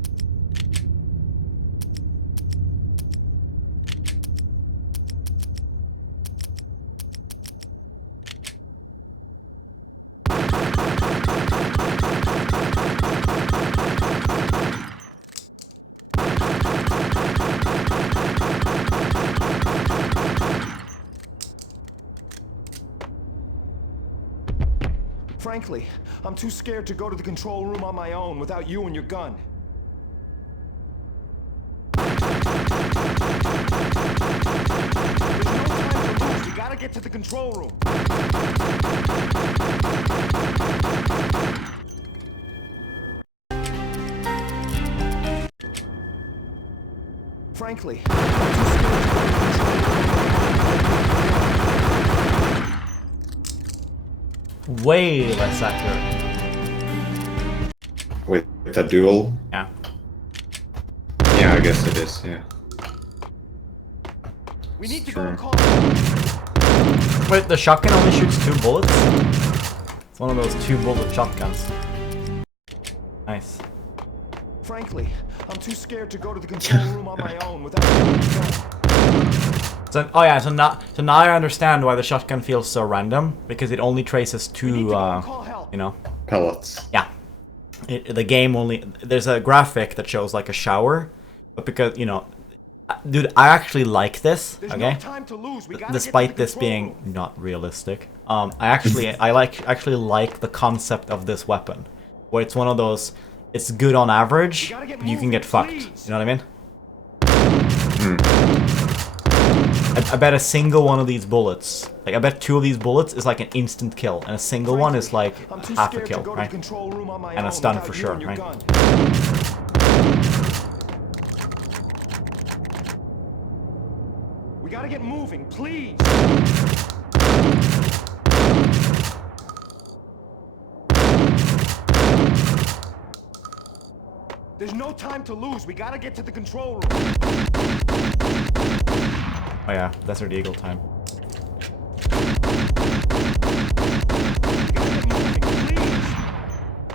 Frankly, I'm too scared to go to the control room on my own without you and your gun. There's no time to lose. We gotta get to the control room. Frankly, I'm too scared to go to the control room. way less accurate. With a duel? Yeah. Yeah, I guess it is, yeah. We need to Sure. go and call. Wait, the shotgun only shoots 2 bullets? It's one of those 2-bullet shotguns. Nice. Frankly, I'm too scared to go to the control room on my own without. So, oh yeah, so now I understand why the shotgun feels so random, because it only traces 2, you know, pellets. Yeah. The game only, there's a graphic that shows like a shower, but because, you know, dude, I actually like this, okay? Despite this being not realistic, I actually like the concept of this weapon, where it's one of those, it's good on average, you can get fucked. You know what I mean? I bet a single one of these bullets, like I bet 2 of these bullets is like an instant kill, and a single one is like half a kill, right? And a stun for sure, right? We gotta get moving, please. There's no time to lose. We gotta get to the control room. Oh yeah, Desert Eagle time.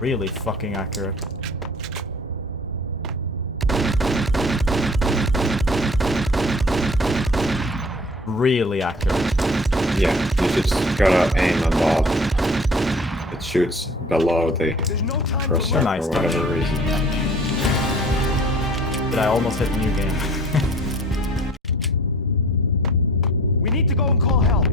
Really fucking accurate. Really accurate. Yeah, you just gotta aim above. It shoots below the crosshair for whatever reason. But I almost hit the new game. We need to go and call help.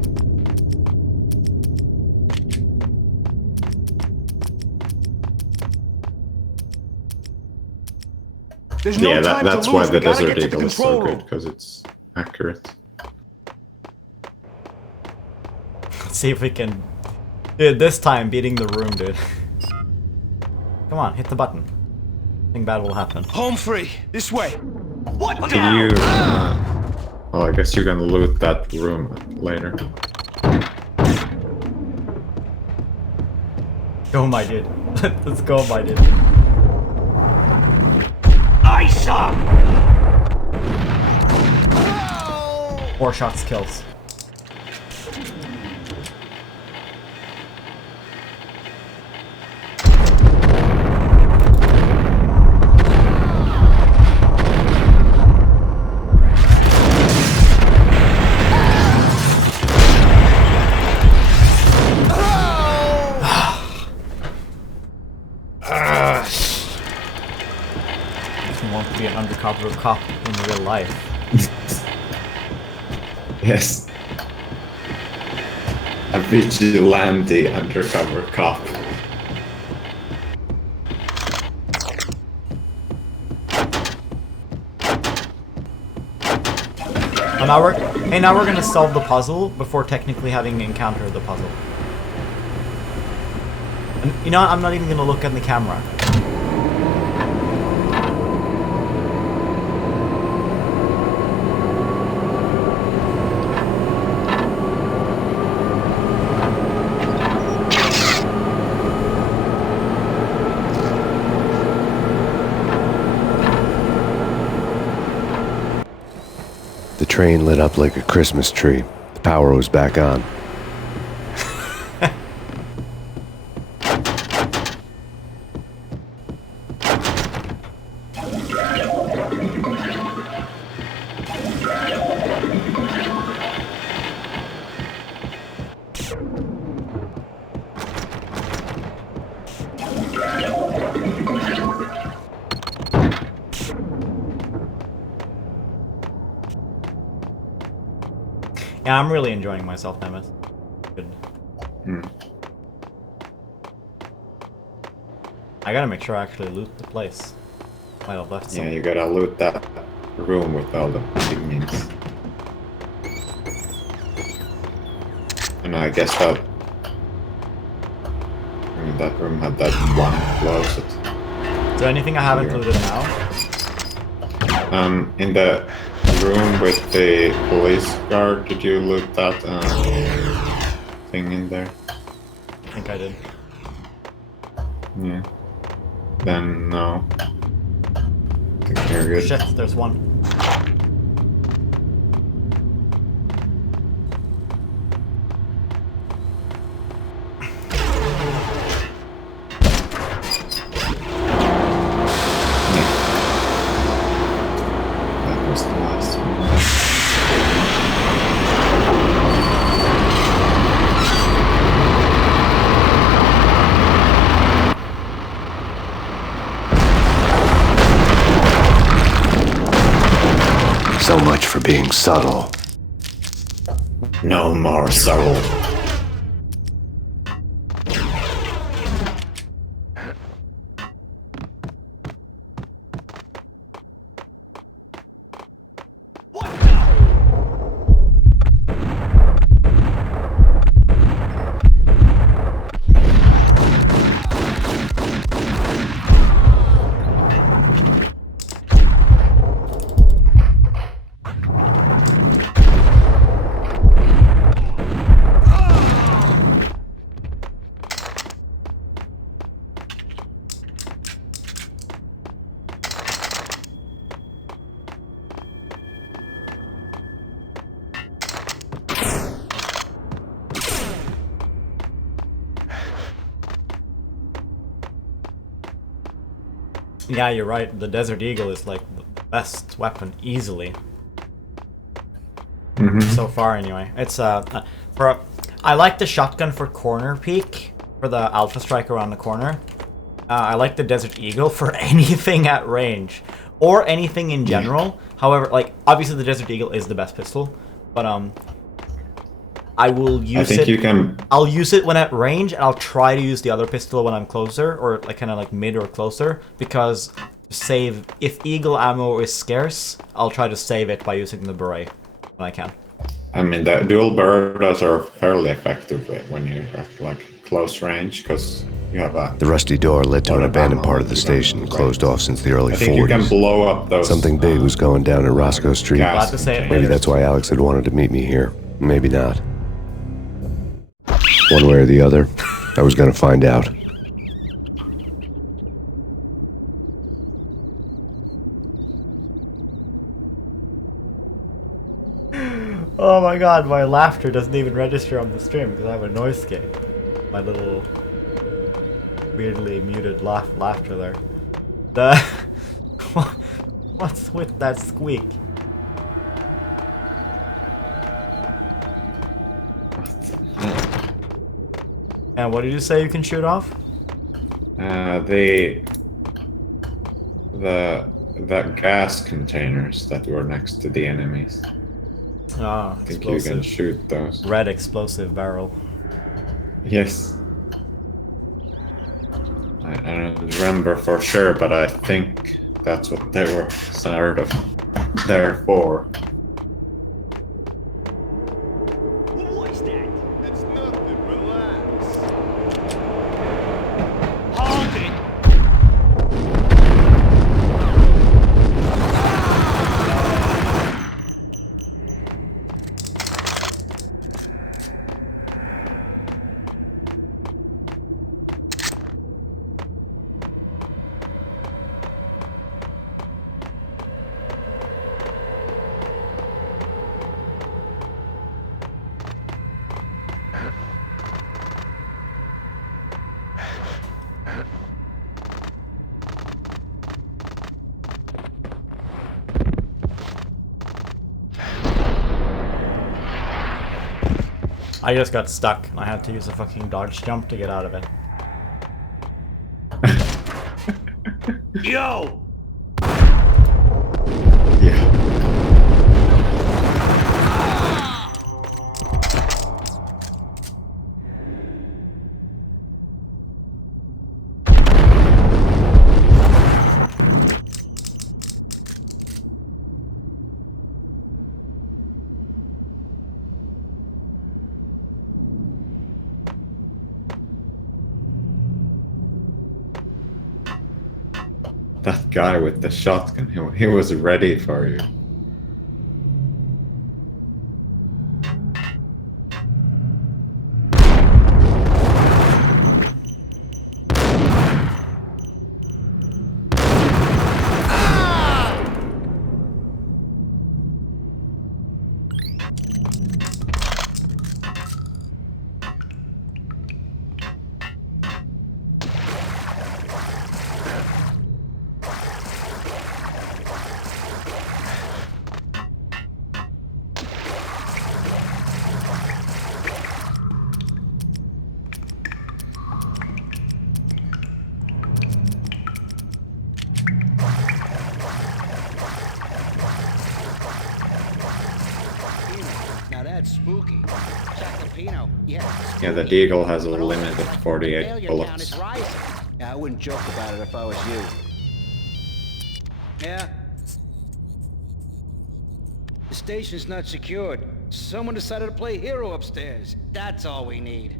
There's no time that's to why lose. the We gotta Desert get to Eagle the is so control good, room. because it's accurate. Let's see if we can... Dude, this time beating the room, dude. Come on, hit the button. Nothing bad will happen. Home free. This way. What Did you... well, I guess you're gonna loot that room later. Go, my dude. Let's go, my dude. Ice up! 4 shots kills. Want to be an undercover cop in real life. Yes. A vigilante undercover cop. And now we're gonna solve the puzzle before technically having encountered the puzzle. And you know, I'm not even gonna look at the camera. The train lit up like a Christmas tree. The power was back on. Yeah, I'm really enjoying myself, Demes. Good. I gotta make sure I actually loot the place. Might have left some. Yeah, you gotta loot that room with all the pigments. And I guess that... I mean, that room had that one closet. Is there anything I haven't looted now? In the room with the police guard, did you loot that thing in there? I think I did. Yeah. Then no. I think you're good. Shit, there's one. being subtle. No more subtle. Yeah, you're right. The Desert Eagle is like the best weapon easily. So far, anyway. It's I like the shotgun for corner peek for the Alpha Strike around the corner. I like the Desert Eagle for anything at range or anything in general. However, like obviously the Desert Eagle is the best pistol, but I will use it. You can. I'll use it when at range, and I'll try to use the other pistol when I'm closer, or like kind of like mid or closer, because save if Eagle ammo is scarce, I'll try to save it by using the beret when I can. I mean, the dual barrettas are fairly effective when you have like close range, because you have a. The rusty door led to an abandoned part of the station, closed off since the early 40s. I think you can blow up those. Something big was going down at Roscoe Street. Glad to say it Maybe later. that's why Alex had wanted to meet me here. Maybe not. One way or the other, I was gonna find out. Oh my god, my laughter doesn't even register on the stream because I have a noise gate. My little weirdly muted laughter there. The what's with that squeak? And what did you say you can shoot off? The gas containers that were next to the enemies. Ah, I think you can shoot those. Red explosive barrel. Yes. I don't remember for sure, but I think that's what they were sort of there for. What was that? It's nothing. Relax. Hold it. I just got stuck. I had to use a fucking dodge jump to get out of it. Yo! Yeah. That guy with the shotgun, he was ready for you. That's spooky. Sacapino, yeah. Yeah, the Deagle has a limit of 48 bullets. Yeah, I wouldn't joke about it if I was you. Yeah? The station's not secured. Someone decided to play hero upstairs. That's all we need.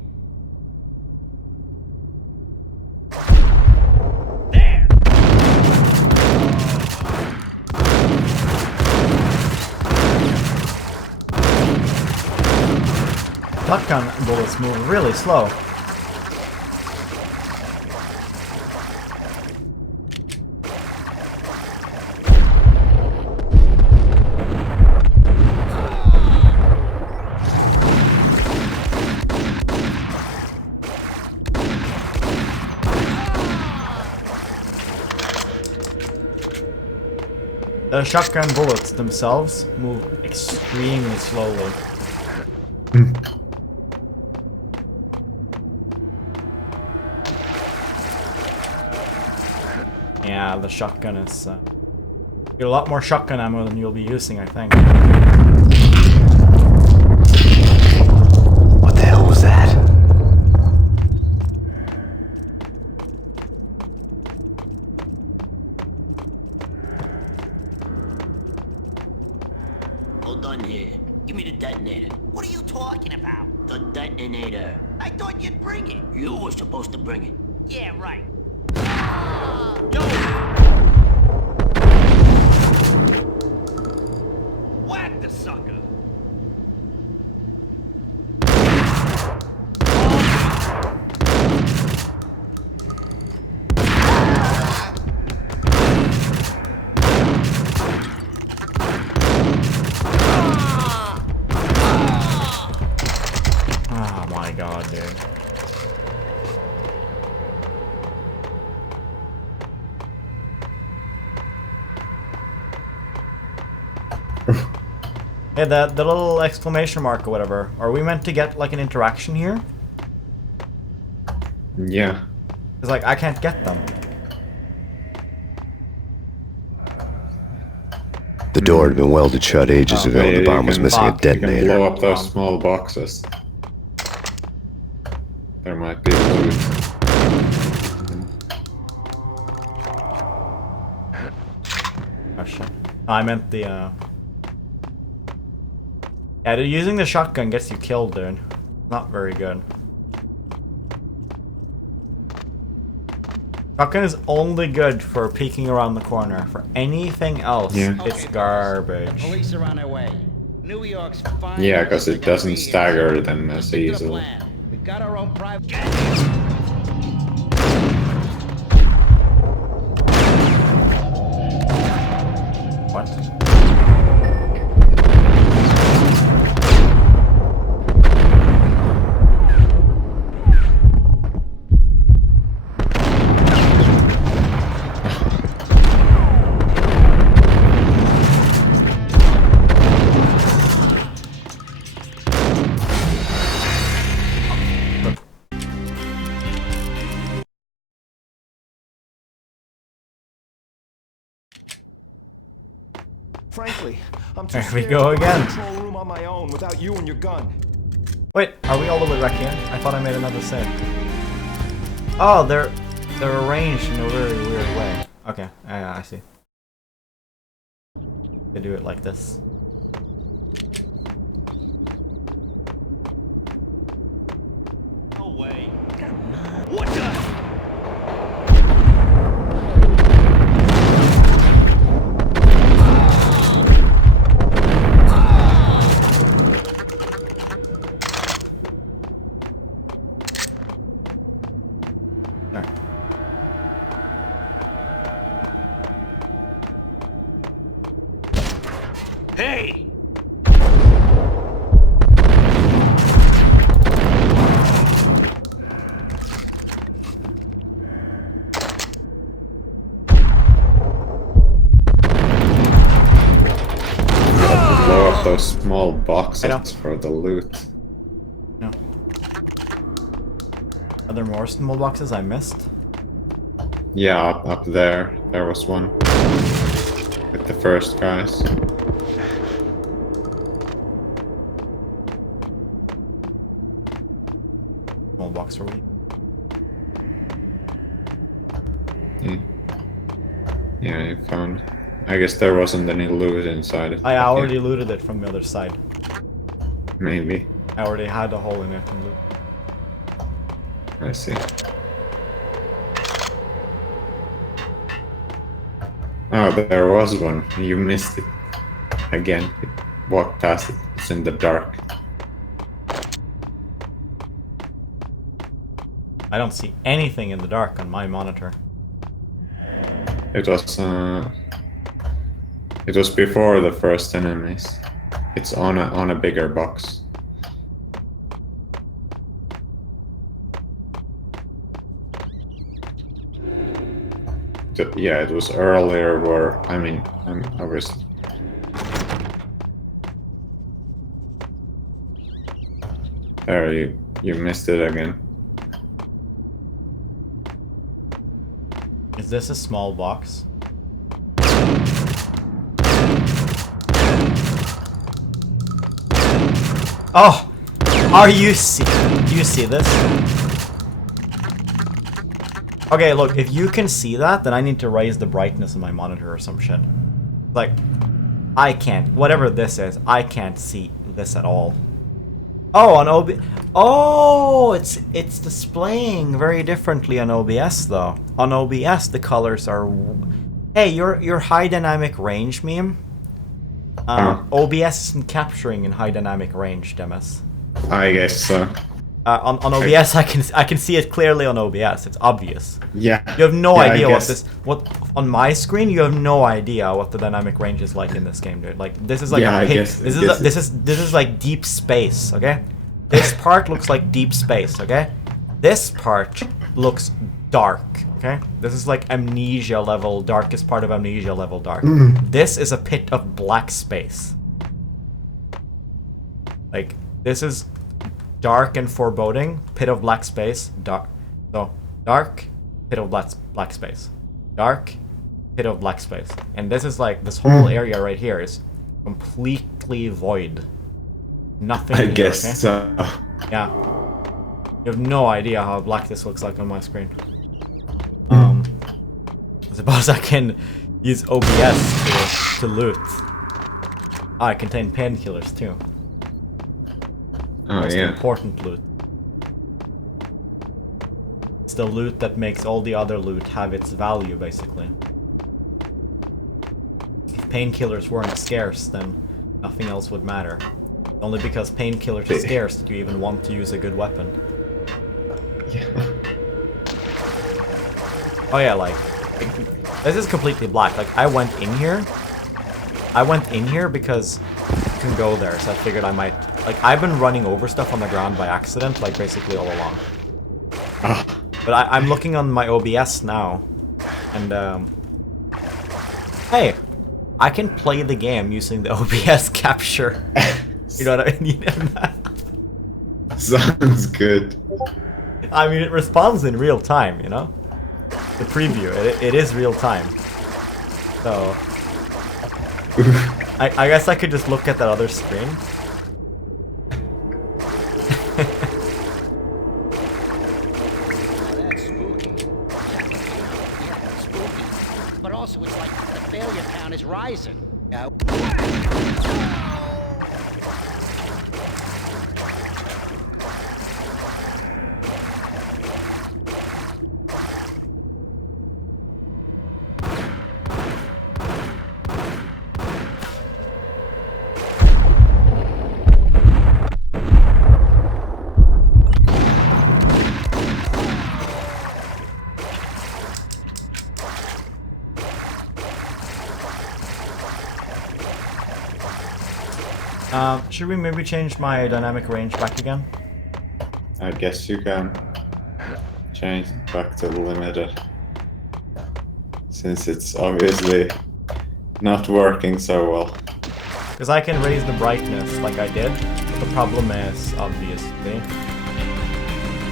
Shotgun bullets move really slow. The shotgun bullets themselves move extremely slowly. Yeah, the shotgun is... you get a lot more shotgun ammo than you'll be using, I think. What the hell was that? All done here. Give me the detonator. What are you talking about? The detonator. I thought you'd bring it. You were supposed to bring it. Yeah, right. Yo! Whack the sucker! Oh my god, dude. Hey, the little exclamation mark or whatever. Are we meant to get like an interaction here? Yeah. It's like I can't get them. The door had been welded shut ages ago, and the bomb was missing a You can detonator. blow up those small boxes. There might be loot. Oh shit. I meant the yeah, using the shotgun gets you killed, dude. Not very good. Shotgun is only good for peeking around the corner. For anything else, it's garbage. Police are on their way. New York's fine. Yeah, because it doesn't stagger them as easily. We got our own private. What? Frankly, I'm too There we scared go to go to again. the control room on my own without you and your gun. Wait, are we all the way back in? I thought I made another save. Oh, they're arranged in a really weird way. Okay, I see. They do it like this. No way. What the? Hey! Blow up those small boxes for the loot. No. Are there more small boxes I missed? Yeah, up there. There was one. With the first guys. box for me. Yeah, you found. I guess there wasn't any loot inside it. I already looted it from the other side. Maybe. I already had a hole in it and loot. I see. Oh, there was one. You missed it. Again. You walked past it. It's in the dark. I don't see anything in the dark on my monitor. It was before the first enemies. It's on a bigger box. Yeah, it was earlier where, I mean, obviously. There, you missed it again. Is this a small box? Oh! Do you see this? Okay, look, if you can see that, then I need to raise the brightness of my monitor or some shit. Like, I can't. Whatever this is, I can't see this at all. Oh, on OBS. Oh, it's displaying very differently on OBS though. On OBS, the colors are. Hey, your high dynamic range meme. OBS isn't capturing in high dynamic range, Demes. I guess so. On OBS, I can see it clearly on OBS. It's obvious. Yeah. You have no idea what what on my screen. You have no idea what the dynamic range is like in this game, dude. Like this is like this is like deep space. Okay, this part looks like deep space. Okay, this part looks dark. Okay, this is like amnesia level, darkest part of amnesia level dark. This is a pit of black space. Like this is. Dark and foreboding, pit of black space, dark. So, dark, pit of black space. Dark, pit of black space. And this is like, this whole area right here is completely void. Nothing. I guess okay? So. Yeah. You have no idea how black this looks like on my screen. I suppose I can use OBS to loot. I contain painkillers too. Oh, Most yeah. important loot. It's the loot that makes all the other loot have its value, basically. If painkillers weren't scarce, then nothing else would matter. Only because painkillers are scarce that you even want to use a good weapon. Yeah. Oh yeah, like... This is completely black. Like, I went in here because you can go there, so I figured I might... Like, I've been running over stuff on the ground by accident, like, basically all along. But I'm looking on my OBS now, and, hey, I can play the game using the OBS capture. You know what I mean? Sounds good. I mean, it responds in real time, you know? The preview, it is real time. So... I guess I could just look at that other screen. That's spooky. Yeah, spooky. But also, it's like the failure count is rising. Should we maybe change my dynamic range back again? I guess you can change it back to limited. Since it's obviously not working so well. Because I can raise the brightness like I did, but the problem is, obviously,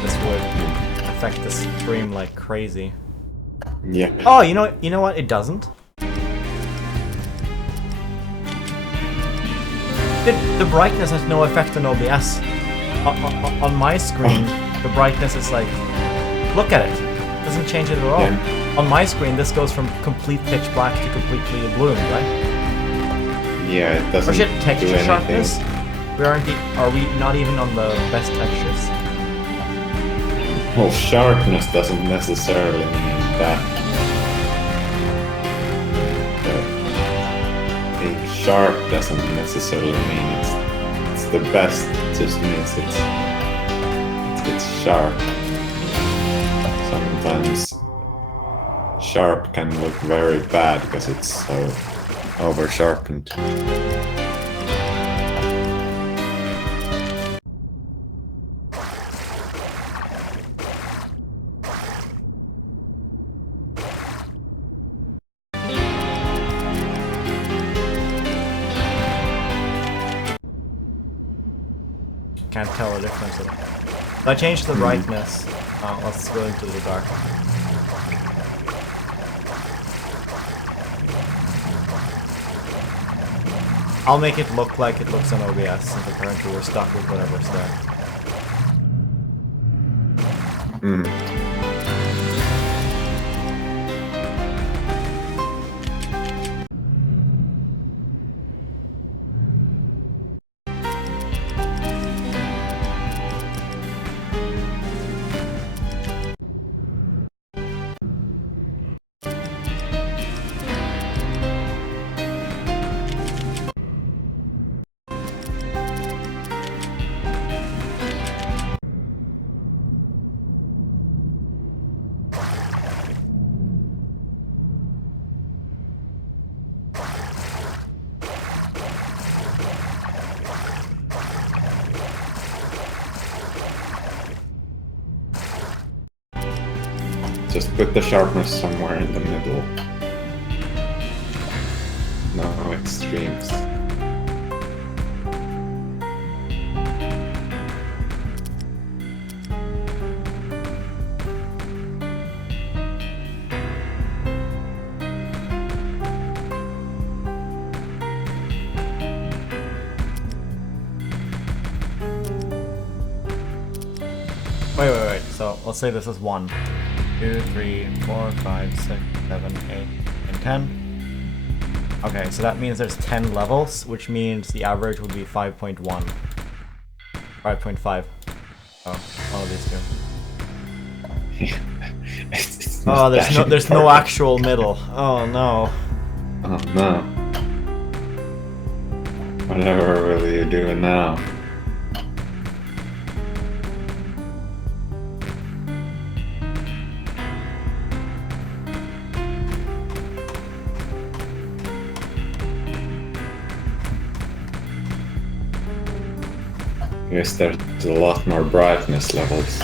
this would affect the stream like crazy. Yeah. Oh, you know what? It doesn't. The brightness has no effect on OBS. On my screen, the brightness is like, look at it. It doesn't change it at all. Yeah. On my screen, this goes from complete pitch black to completely bloomed, right? Yeah, it doesn't Or shit, do texture anything. sharpness? Are we not even on the best textures? Well, sharpness doesn't necessarily mean that. Being sharp doesn't necessarily mean it's the best. It just means it's sharp. Sometimes sharp can look very bad because it's so over sharpened. Can't tell the difference at all. If I change the brightness, let's go into the dark. I'll make it look like it looks on OBS, since apparently we're stuck with whatever's there. Just put the sharpness somewhere in the middle. No extremes. Wait. So let's say this is 1, 2, 3, 4, 5, 6, 7, 8, and 10. Okay, so that means there's 10 levels, which means the average would be 5.1. 5.5. Oh, one of these two. Oh, there's no actual middle. Oh no. Oh no. Whatever will you do now? I guess there's a lot more brightness levels.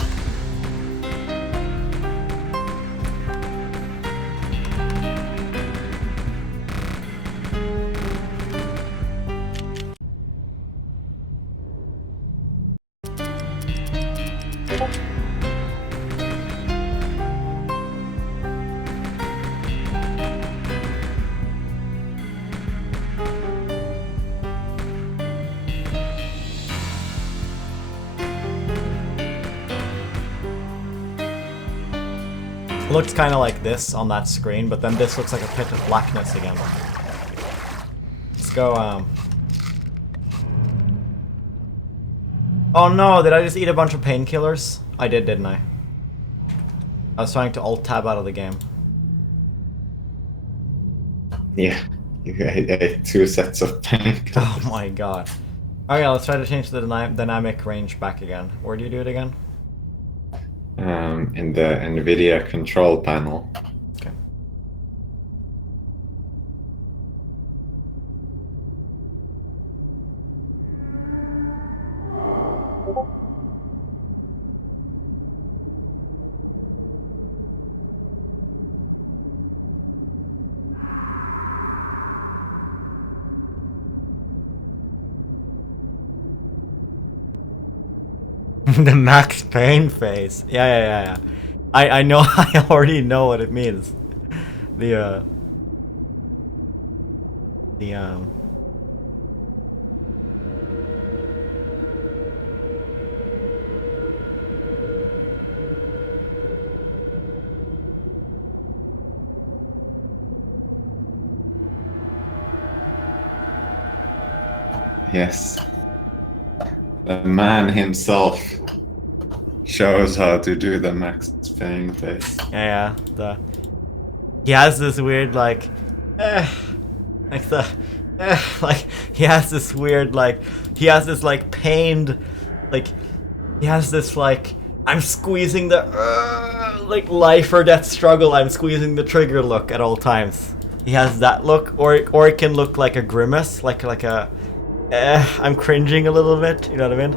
It looks kind of like this on that screen, but then this looks like a pit of blackness again. Let's go, Oh no, did I just eat a bunch of painkillers? I did, didn't I? I was trying to alt-tab out of the game. Yeah, you ate 2 sets of painkillers. Oh my god. Okay, let's try to change the dynamic range back again. Where do you do it again? In the NVIDIA control panel. Okay. The Max Payne face. Yeah. I know. I already know what it means. The Yes. The man himself shows how to do the Max Payne face. Yeah, he has this weird like he has this weird he has this pained he has this I'm squeezing the life or death struggle, I'm squeezing the trigger look at all times. He has that look, or it can look like a grimace, like a I'm cringing a little bit, you know what I mean?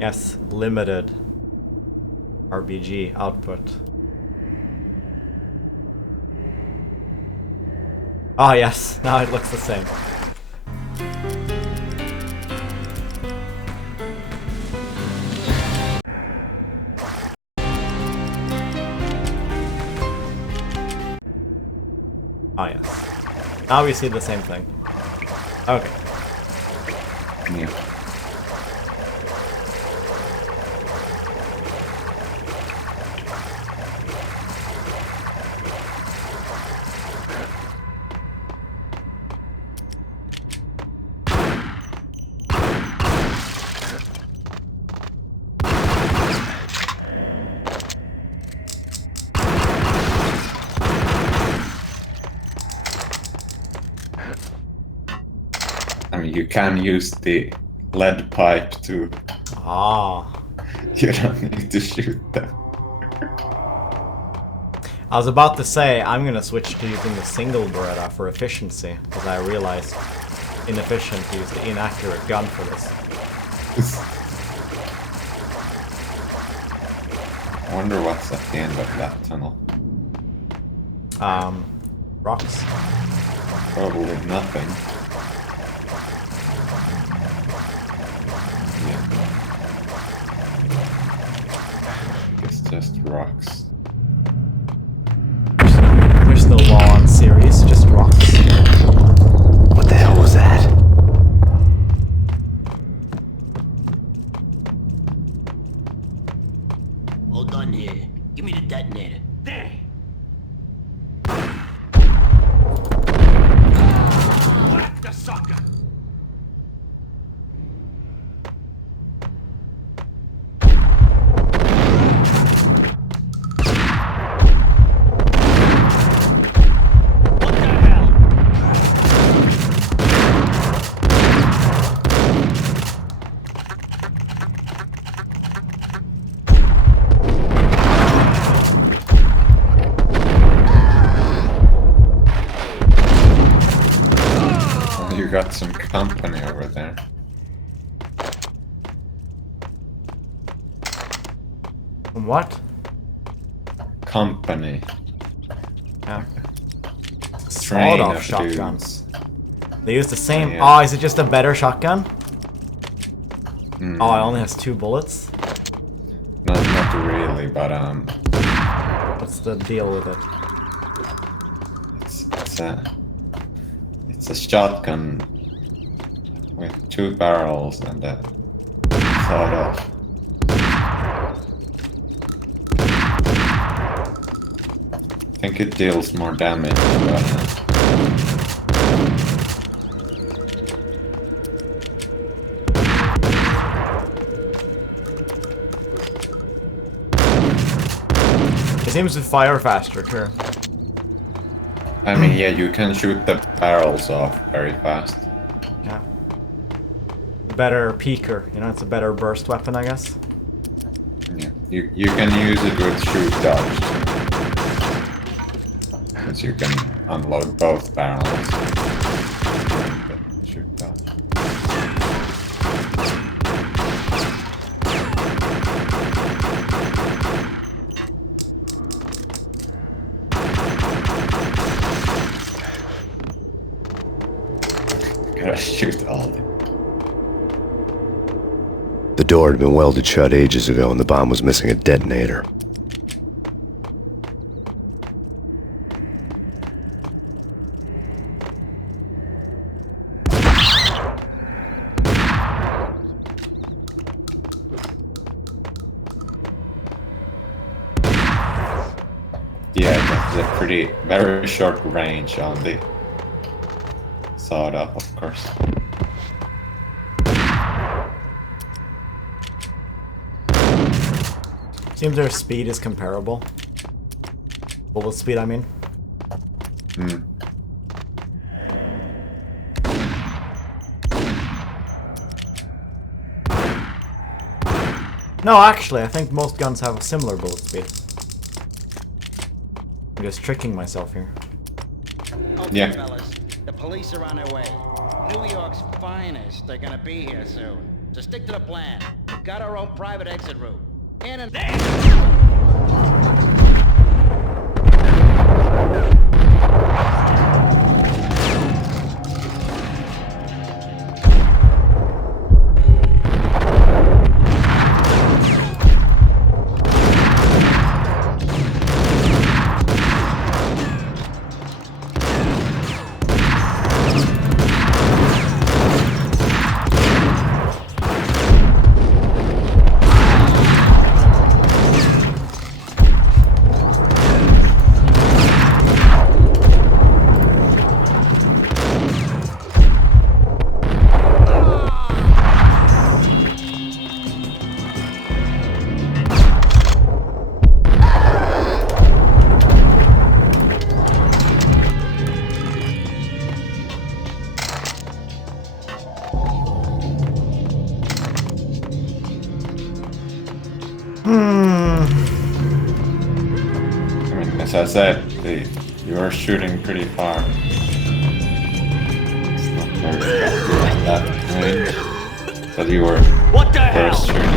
Yes, limited RBG output. Oh yes, now it looks the same. Oh yes. Now we see the same thing. Okay. Yeah. I mean, you can use the lead pipe to... Ah. You don't need to shoot them. I was about to say, I'm gonna switch to using the single Beretta for efficiency, because I realized inefficient to use the inaccurate gun for this. I wonder what's at the end of that tunnel. Rocks. Probably nothing. Yeah. It's just rocks. There's no law on series, just rocks. What the hell was that? Hold on here. Give me the detonator. There. Whack the sucker! You got some company over there. What? Company. Yeah. Train Sawed-off of shotgun. dudes. They use the same. Yeah. Oh, is it just a better shotgun? Mm. Oh, it only has 2 bullets. Not really, but What's the deal with it? it's a shotgun with 2 barrels and a sawed off. I think it deals more damage, but It seems to fire faster too. I mean, yeah, you can shoot the barrels off very fast. Yeah. Better peeker, you know, it's a better burst weapon, I guess. Yeah, you can use it with shoot dodge, since you can unload both barrels. Shoot dodge. Gotta shoot all of them. The door had been welded shut ages ago and the bomb was missing a detonator. Yeah, that's a very short range on the sawed up, of course. Seems their speed is comparable. Bullet speed, I mean. Hmm. No, actually, I think most guns have a similar bullet speed. I'm just tricking myself here. Okay, Yeah. fellas, the police are on their way. New York's finest are gonna be here soon. So stick to the plan. We've got our own private exit route. In and I mean, as I said, you were shooting pretty far. It's not very effective at that range. That you were What the hell? first shooting.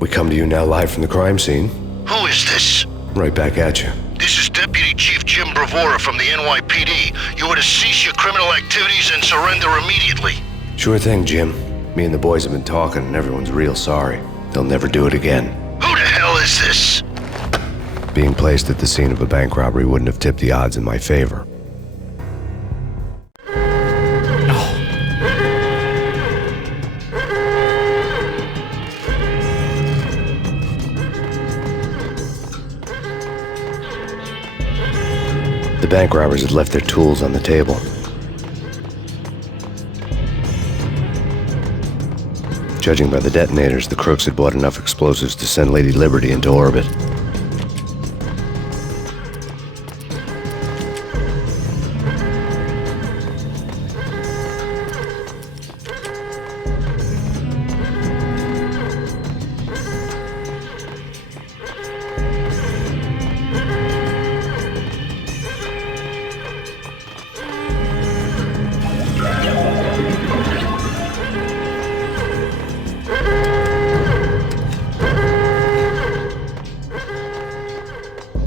We come to you now live from the crime scene. Who is this? Right back at you. This is Deputy Chief Jim Bravura from the NYPD. You are to cease your criminal activities and surrender immediately. Sure thing, Jim. Me and the boys have been talking and everyone's real sorry. They'll never do it again. Who the hell is this? Being placed at the scene of a bank robbery wouldn't have tipped the odds in my favor. The bank robbers had left their tools on the table. Judging by the detonators, the crooks had bought enough explosives to send Lady Liberty into orbit.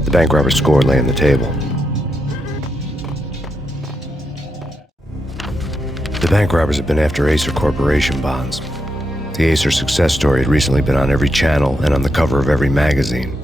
The bank robber's score lay on the table. The bank robbers had been after Acer Corporation bonds. The Acer success story had recently been on every channel and on the cover of every magazine.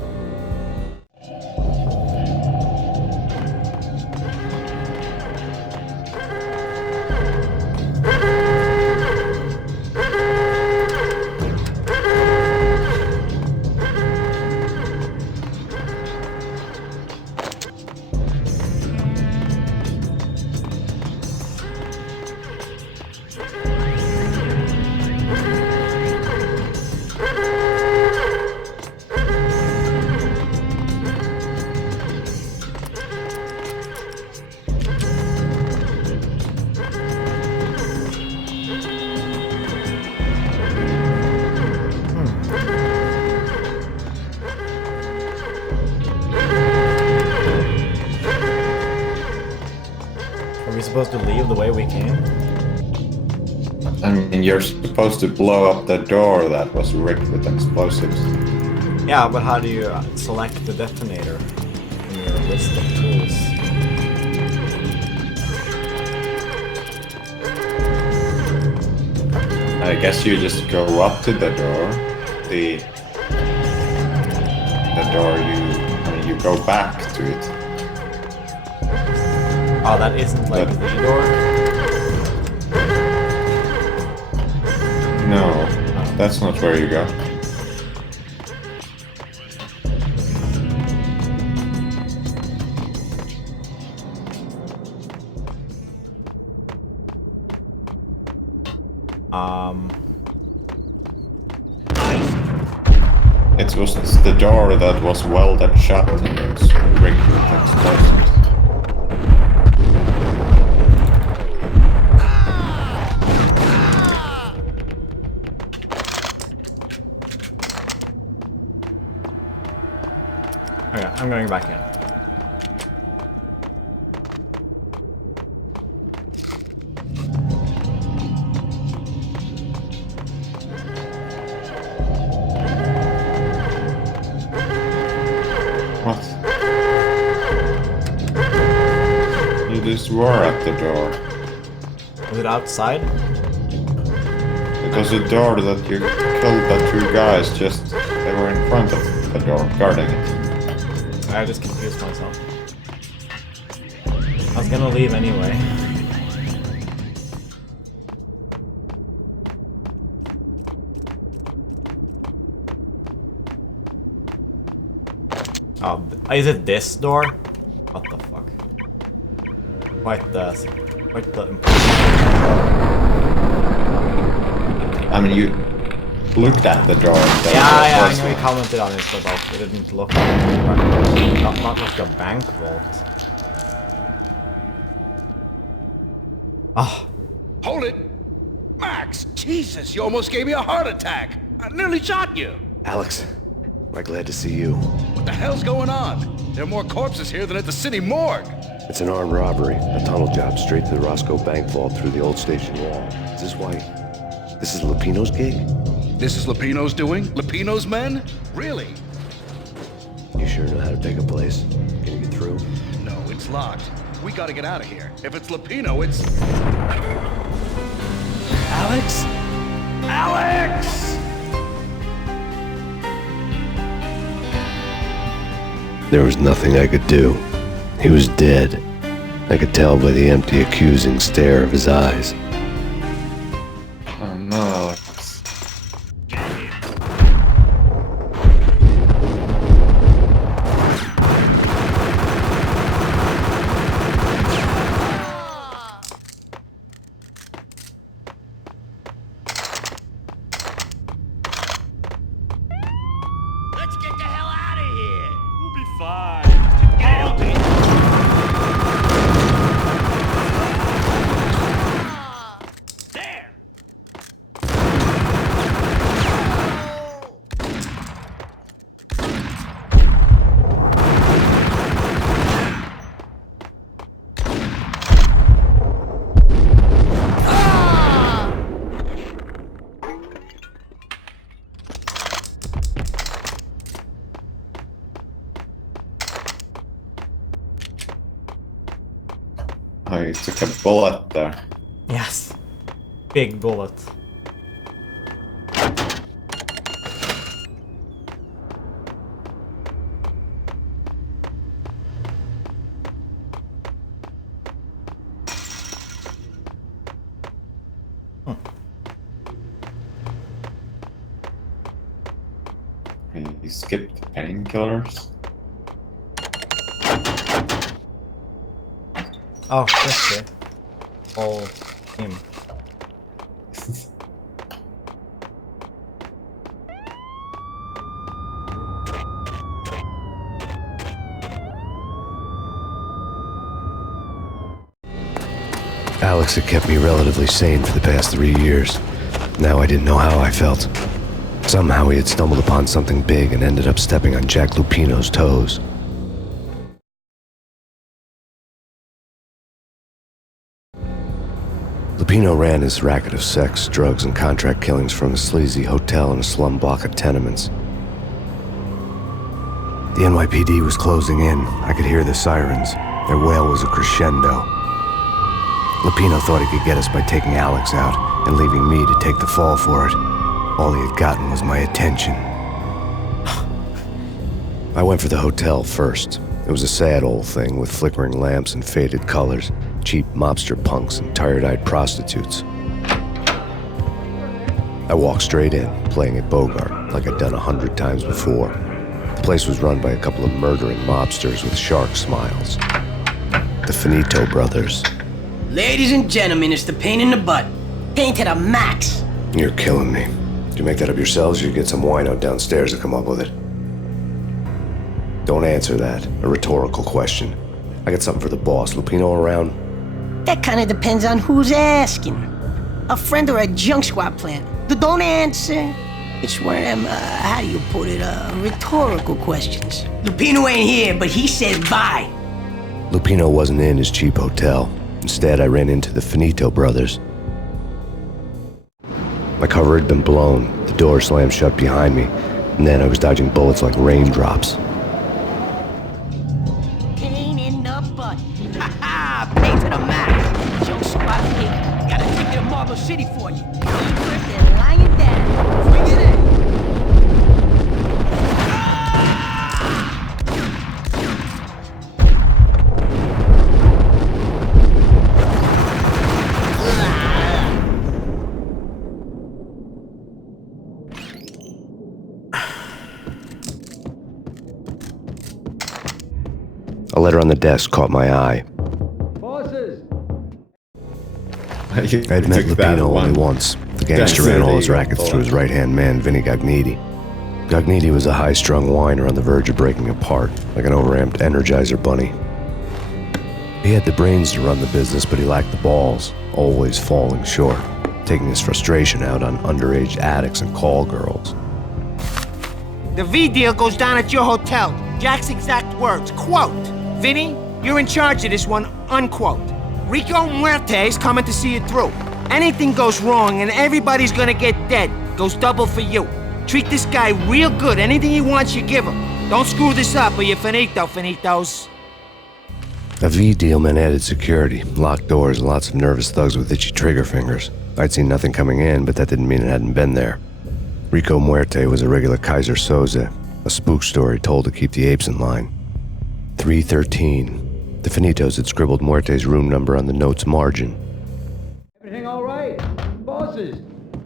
supposed to leave the way we came? I mean, you're supposed to blow up the door that was rigged with explosives. Yeah, but how do you select the detonator in your list of tools? I guess you just go up to the door. The door you go back to it. Oh, that isn't like the door? No, that's not where you go. It was the door that was welded shut and it was rigged with explosives. Okay, I'm going back in. What? You just were at the door. Was it outside? It was a door that you killed the two guys, just they were in front of the door, guarding it. I just confused myself. I was gonna leave anyway. Oh, is it this door? What the fuck? Quite the I mean, you looked at the door. Yeah, I know you commented on it, but it didn't look like not like a bank vault. Ah. Hold it! Max! Jesus, you almost gave me a heart attack! I nearly shot you! Alex, we're glad to see you. What the hell's going on? There are more corpses here than at the city morgue! It's an armed robbery, a tunnel job straight to the Roscoe Bank vault through the old station wall. Is this why? This is Lupino's gig? This is Lupino's doing? Lupino's men? Really? You sure know how to pick a place? Can you get through? No, it's locked. We gotta get out of here. If it's Lupino, it's... Alex? Alex! There was nothing I could do. He was dead. I could tell by the empty, accusing stare of his eyes. Oh no, Alex. Let's get the hell out of here! We'll be fine. Just get out there. There! Oh, you took a bullet there. Yes. Big bullet. You skipped painkillers. Oh, that's it. All him. Alex had kept me relatively sane for the past 3 years. Now I didn't know how I felt. Somehow he had stumbled upon something big and ended up stepping on Jack Lupino's toes. Lupino ran his racket of sex, drugs, and contract killings from a sleazy hotel in a slum block of tenements. The NYPD was closing in. I could hear the sirens. Their wail was a crescendo. Lupino thought he could get us by taking Alex out and leaving me to take the fall for it. All he had gotten was my attention. I went for the hotel first. It was a sad old thing with flickering lamps and faded colors, cheap mobster punks and tired-eyed prostitutes. I walked straight in, playing at Bogart, like I'd done 100 times before. The place was run by a couple of murdering mobsters with shark smiles. The Finito brothers. Ladies and gentlemen, it's the pain in the butt. Pain to the max. You're killing me. Did you make that up yourselves, or you get some wino downstairs to come up with it? Don't answer that. A rhetorical question. I got something for the boss. Lupino around? That kind of depends on who's asking. A friend or a junk squad plant. Don't answer. It's one of them, how do you put it, rhetorical questions. Lupino ain't here, but he says bye. Lupino wasn't in his cheap hotel. Instead, I ran into the Finito brothers. My cover had been blown. The door slammed shut behind me, and then I was dodging bullets like raindrops. Pain in the butt. Ha ha! Pain to the max. Junk squad pig. Got a ticket to Marble City for you. First they're lying down. Bring it in. A letter on the desk caught my eye. Bosses! I'd met Lupino only once. The gangster ran all his rackets through his right-hand man, Vinny Gagniti. Gagniti was a high-strung whiner on the verge of breaking apart, like an overamped Energizer bunny. He had the brains to run the business, but he lacked the balls, always falling short, taking his frustration out on underage addicts and call girls. The V deal goes down at your hotel. Jack's exact words, quote, "Vinny, you're in charge of this one," unquote. Rico Muerte's coming to see it through. Anything goes wrong and everybody's gonna get dead. Goes double for you. Treat this guy real good. Anything he wants, you give him. Don't screw this up or you're finito, finitos. A V deal meant added security, locked doors, and lots of nervous thugs with itchy trigger fingers. I'd seen nothing coming in, but that didn't mean it hadn't been there. Rico Muerte was a regular Kaiser Soze, a spook story told to keep the apes in line. 313. The Finitos had scribbled Muerte's room number on the note's margin. Everything all right? Bosses!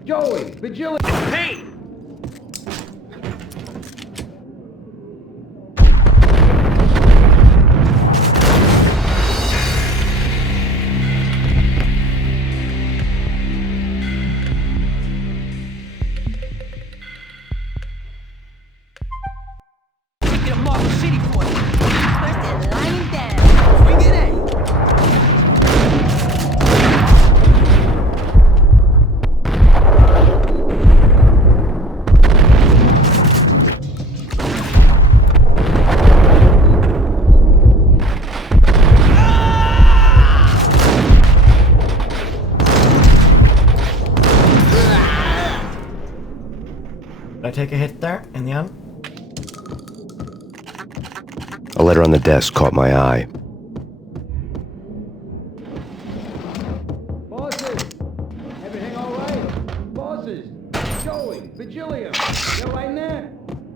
Joey! Vigilante! Hey! Did I take a hit there in the end? A letter on the desk caught my eye. Bosses! Everything all right? Bosses! Joey! Vigilio! You're right in there?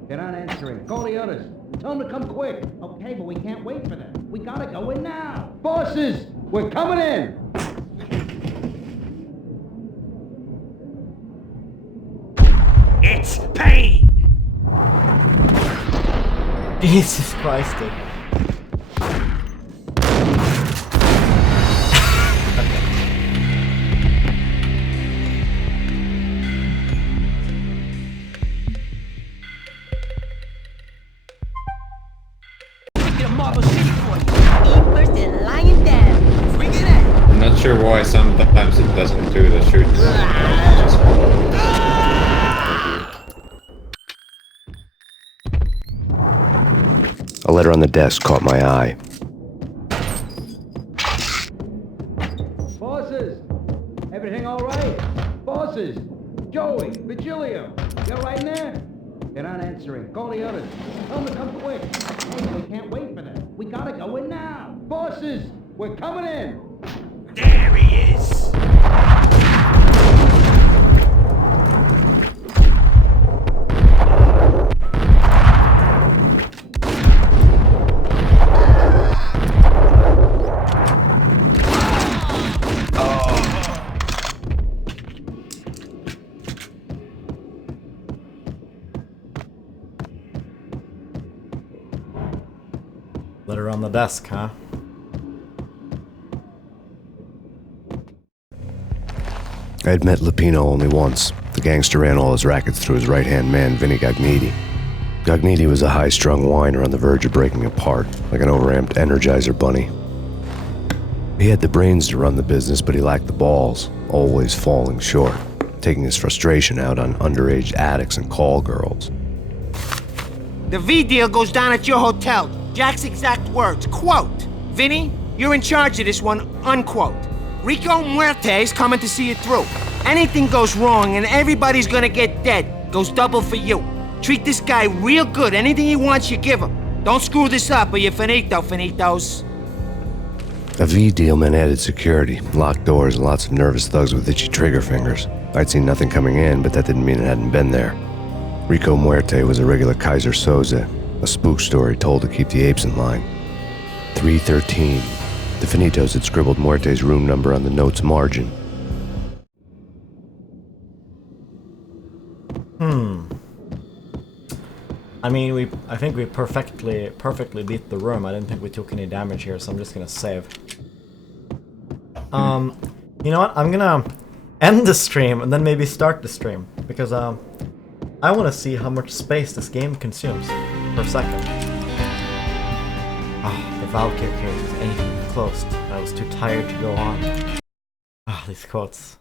They're not answering. Call the others. Tell them to come quick. Okay, but we can't wait for them. We gotta go in now. Bosses! We're coming in! It's Payne! Jesus Christ, dude. I'm not sure why sometimes it doesn't do the shoot. A letter on the desk caught my eye. Bosses! Everything in there? They're not answering. Call the others. Tell them to come quick. Hey, we can't wait for them. We gotta go in now. Bosses, we're coming in. There he is! Let her on the desk, huh? I had met Lupino only once. The gangster ran all his rackets through his right-hand man, Vinny Gagniti. Gagniti was a high-strung whiner on the verge of breaking apart, like an overamped Energizer bunny. He had the brains to run the business, but he lacked the balls, always falling short, taking his frustration out on underage addicts and call girls. The V deal goes down at your hotel. Jack's exact words, quote, Vinny, you're in charge of this one, unquote. Rico Muerte's coming to see it through. Anything goes wrong and everybody's gonna get dead, goes double for you. Treat this guy real good. Anything he wants, you give him. Don't screw this up or you're finito, finitos. A V deal meant added security, locked doors, and lots of nervous thugs with itchy trigger fingers. I'd seen nothing coming in, but that didn't mean it hadn't been there. Rico Muerte was a regular Kaiser Soze, a spook story told to keep the apes in line. 313. The Finitos had scribbled Muerte's room number on the note's margin. I mean, I think we perfectly beat the room. I didn't think we took any damage here, so I'm just gonna save. You know what? I'm gonna end the stream and then maybe start the stream because I want to see how much space this game consumes per second. Ah, the Valkyrie case is anything closed. I was too tired to go on. Ah, these quotes.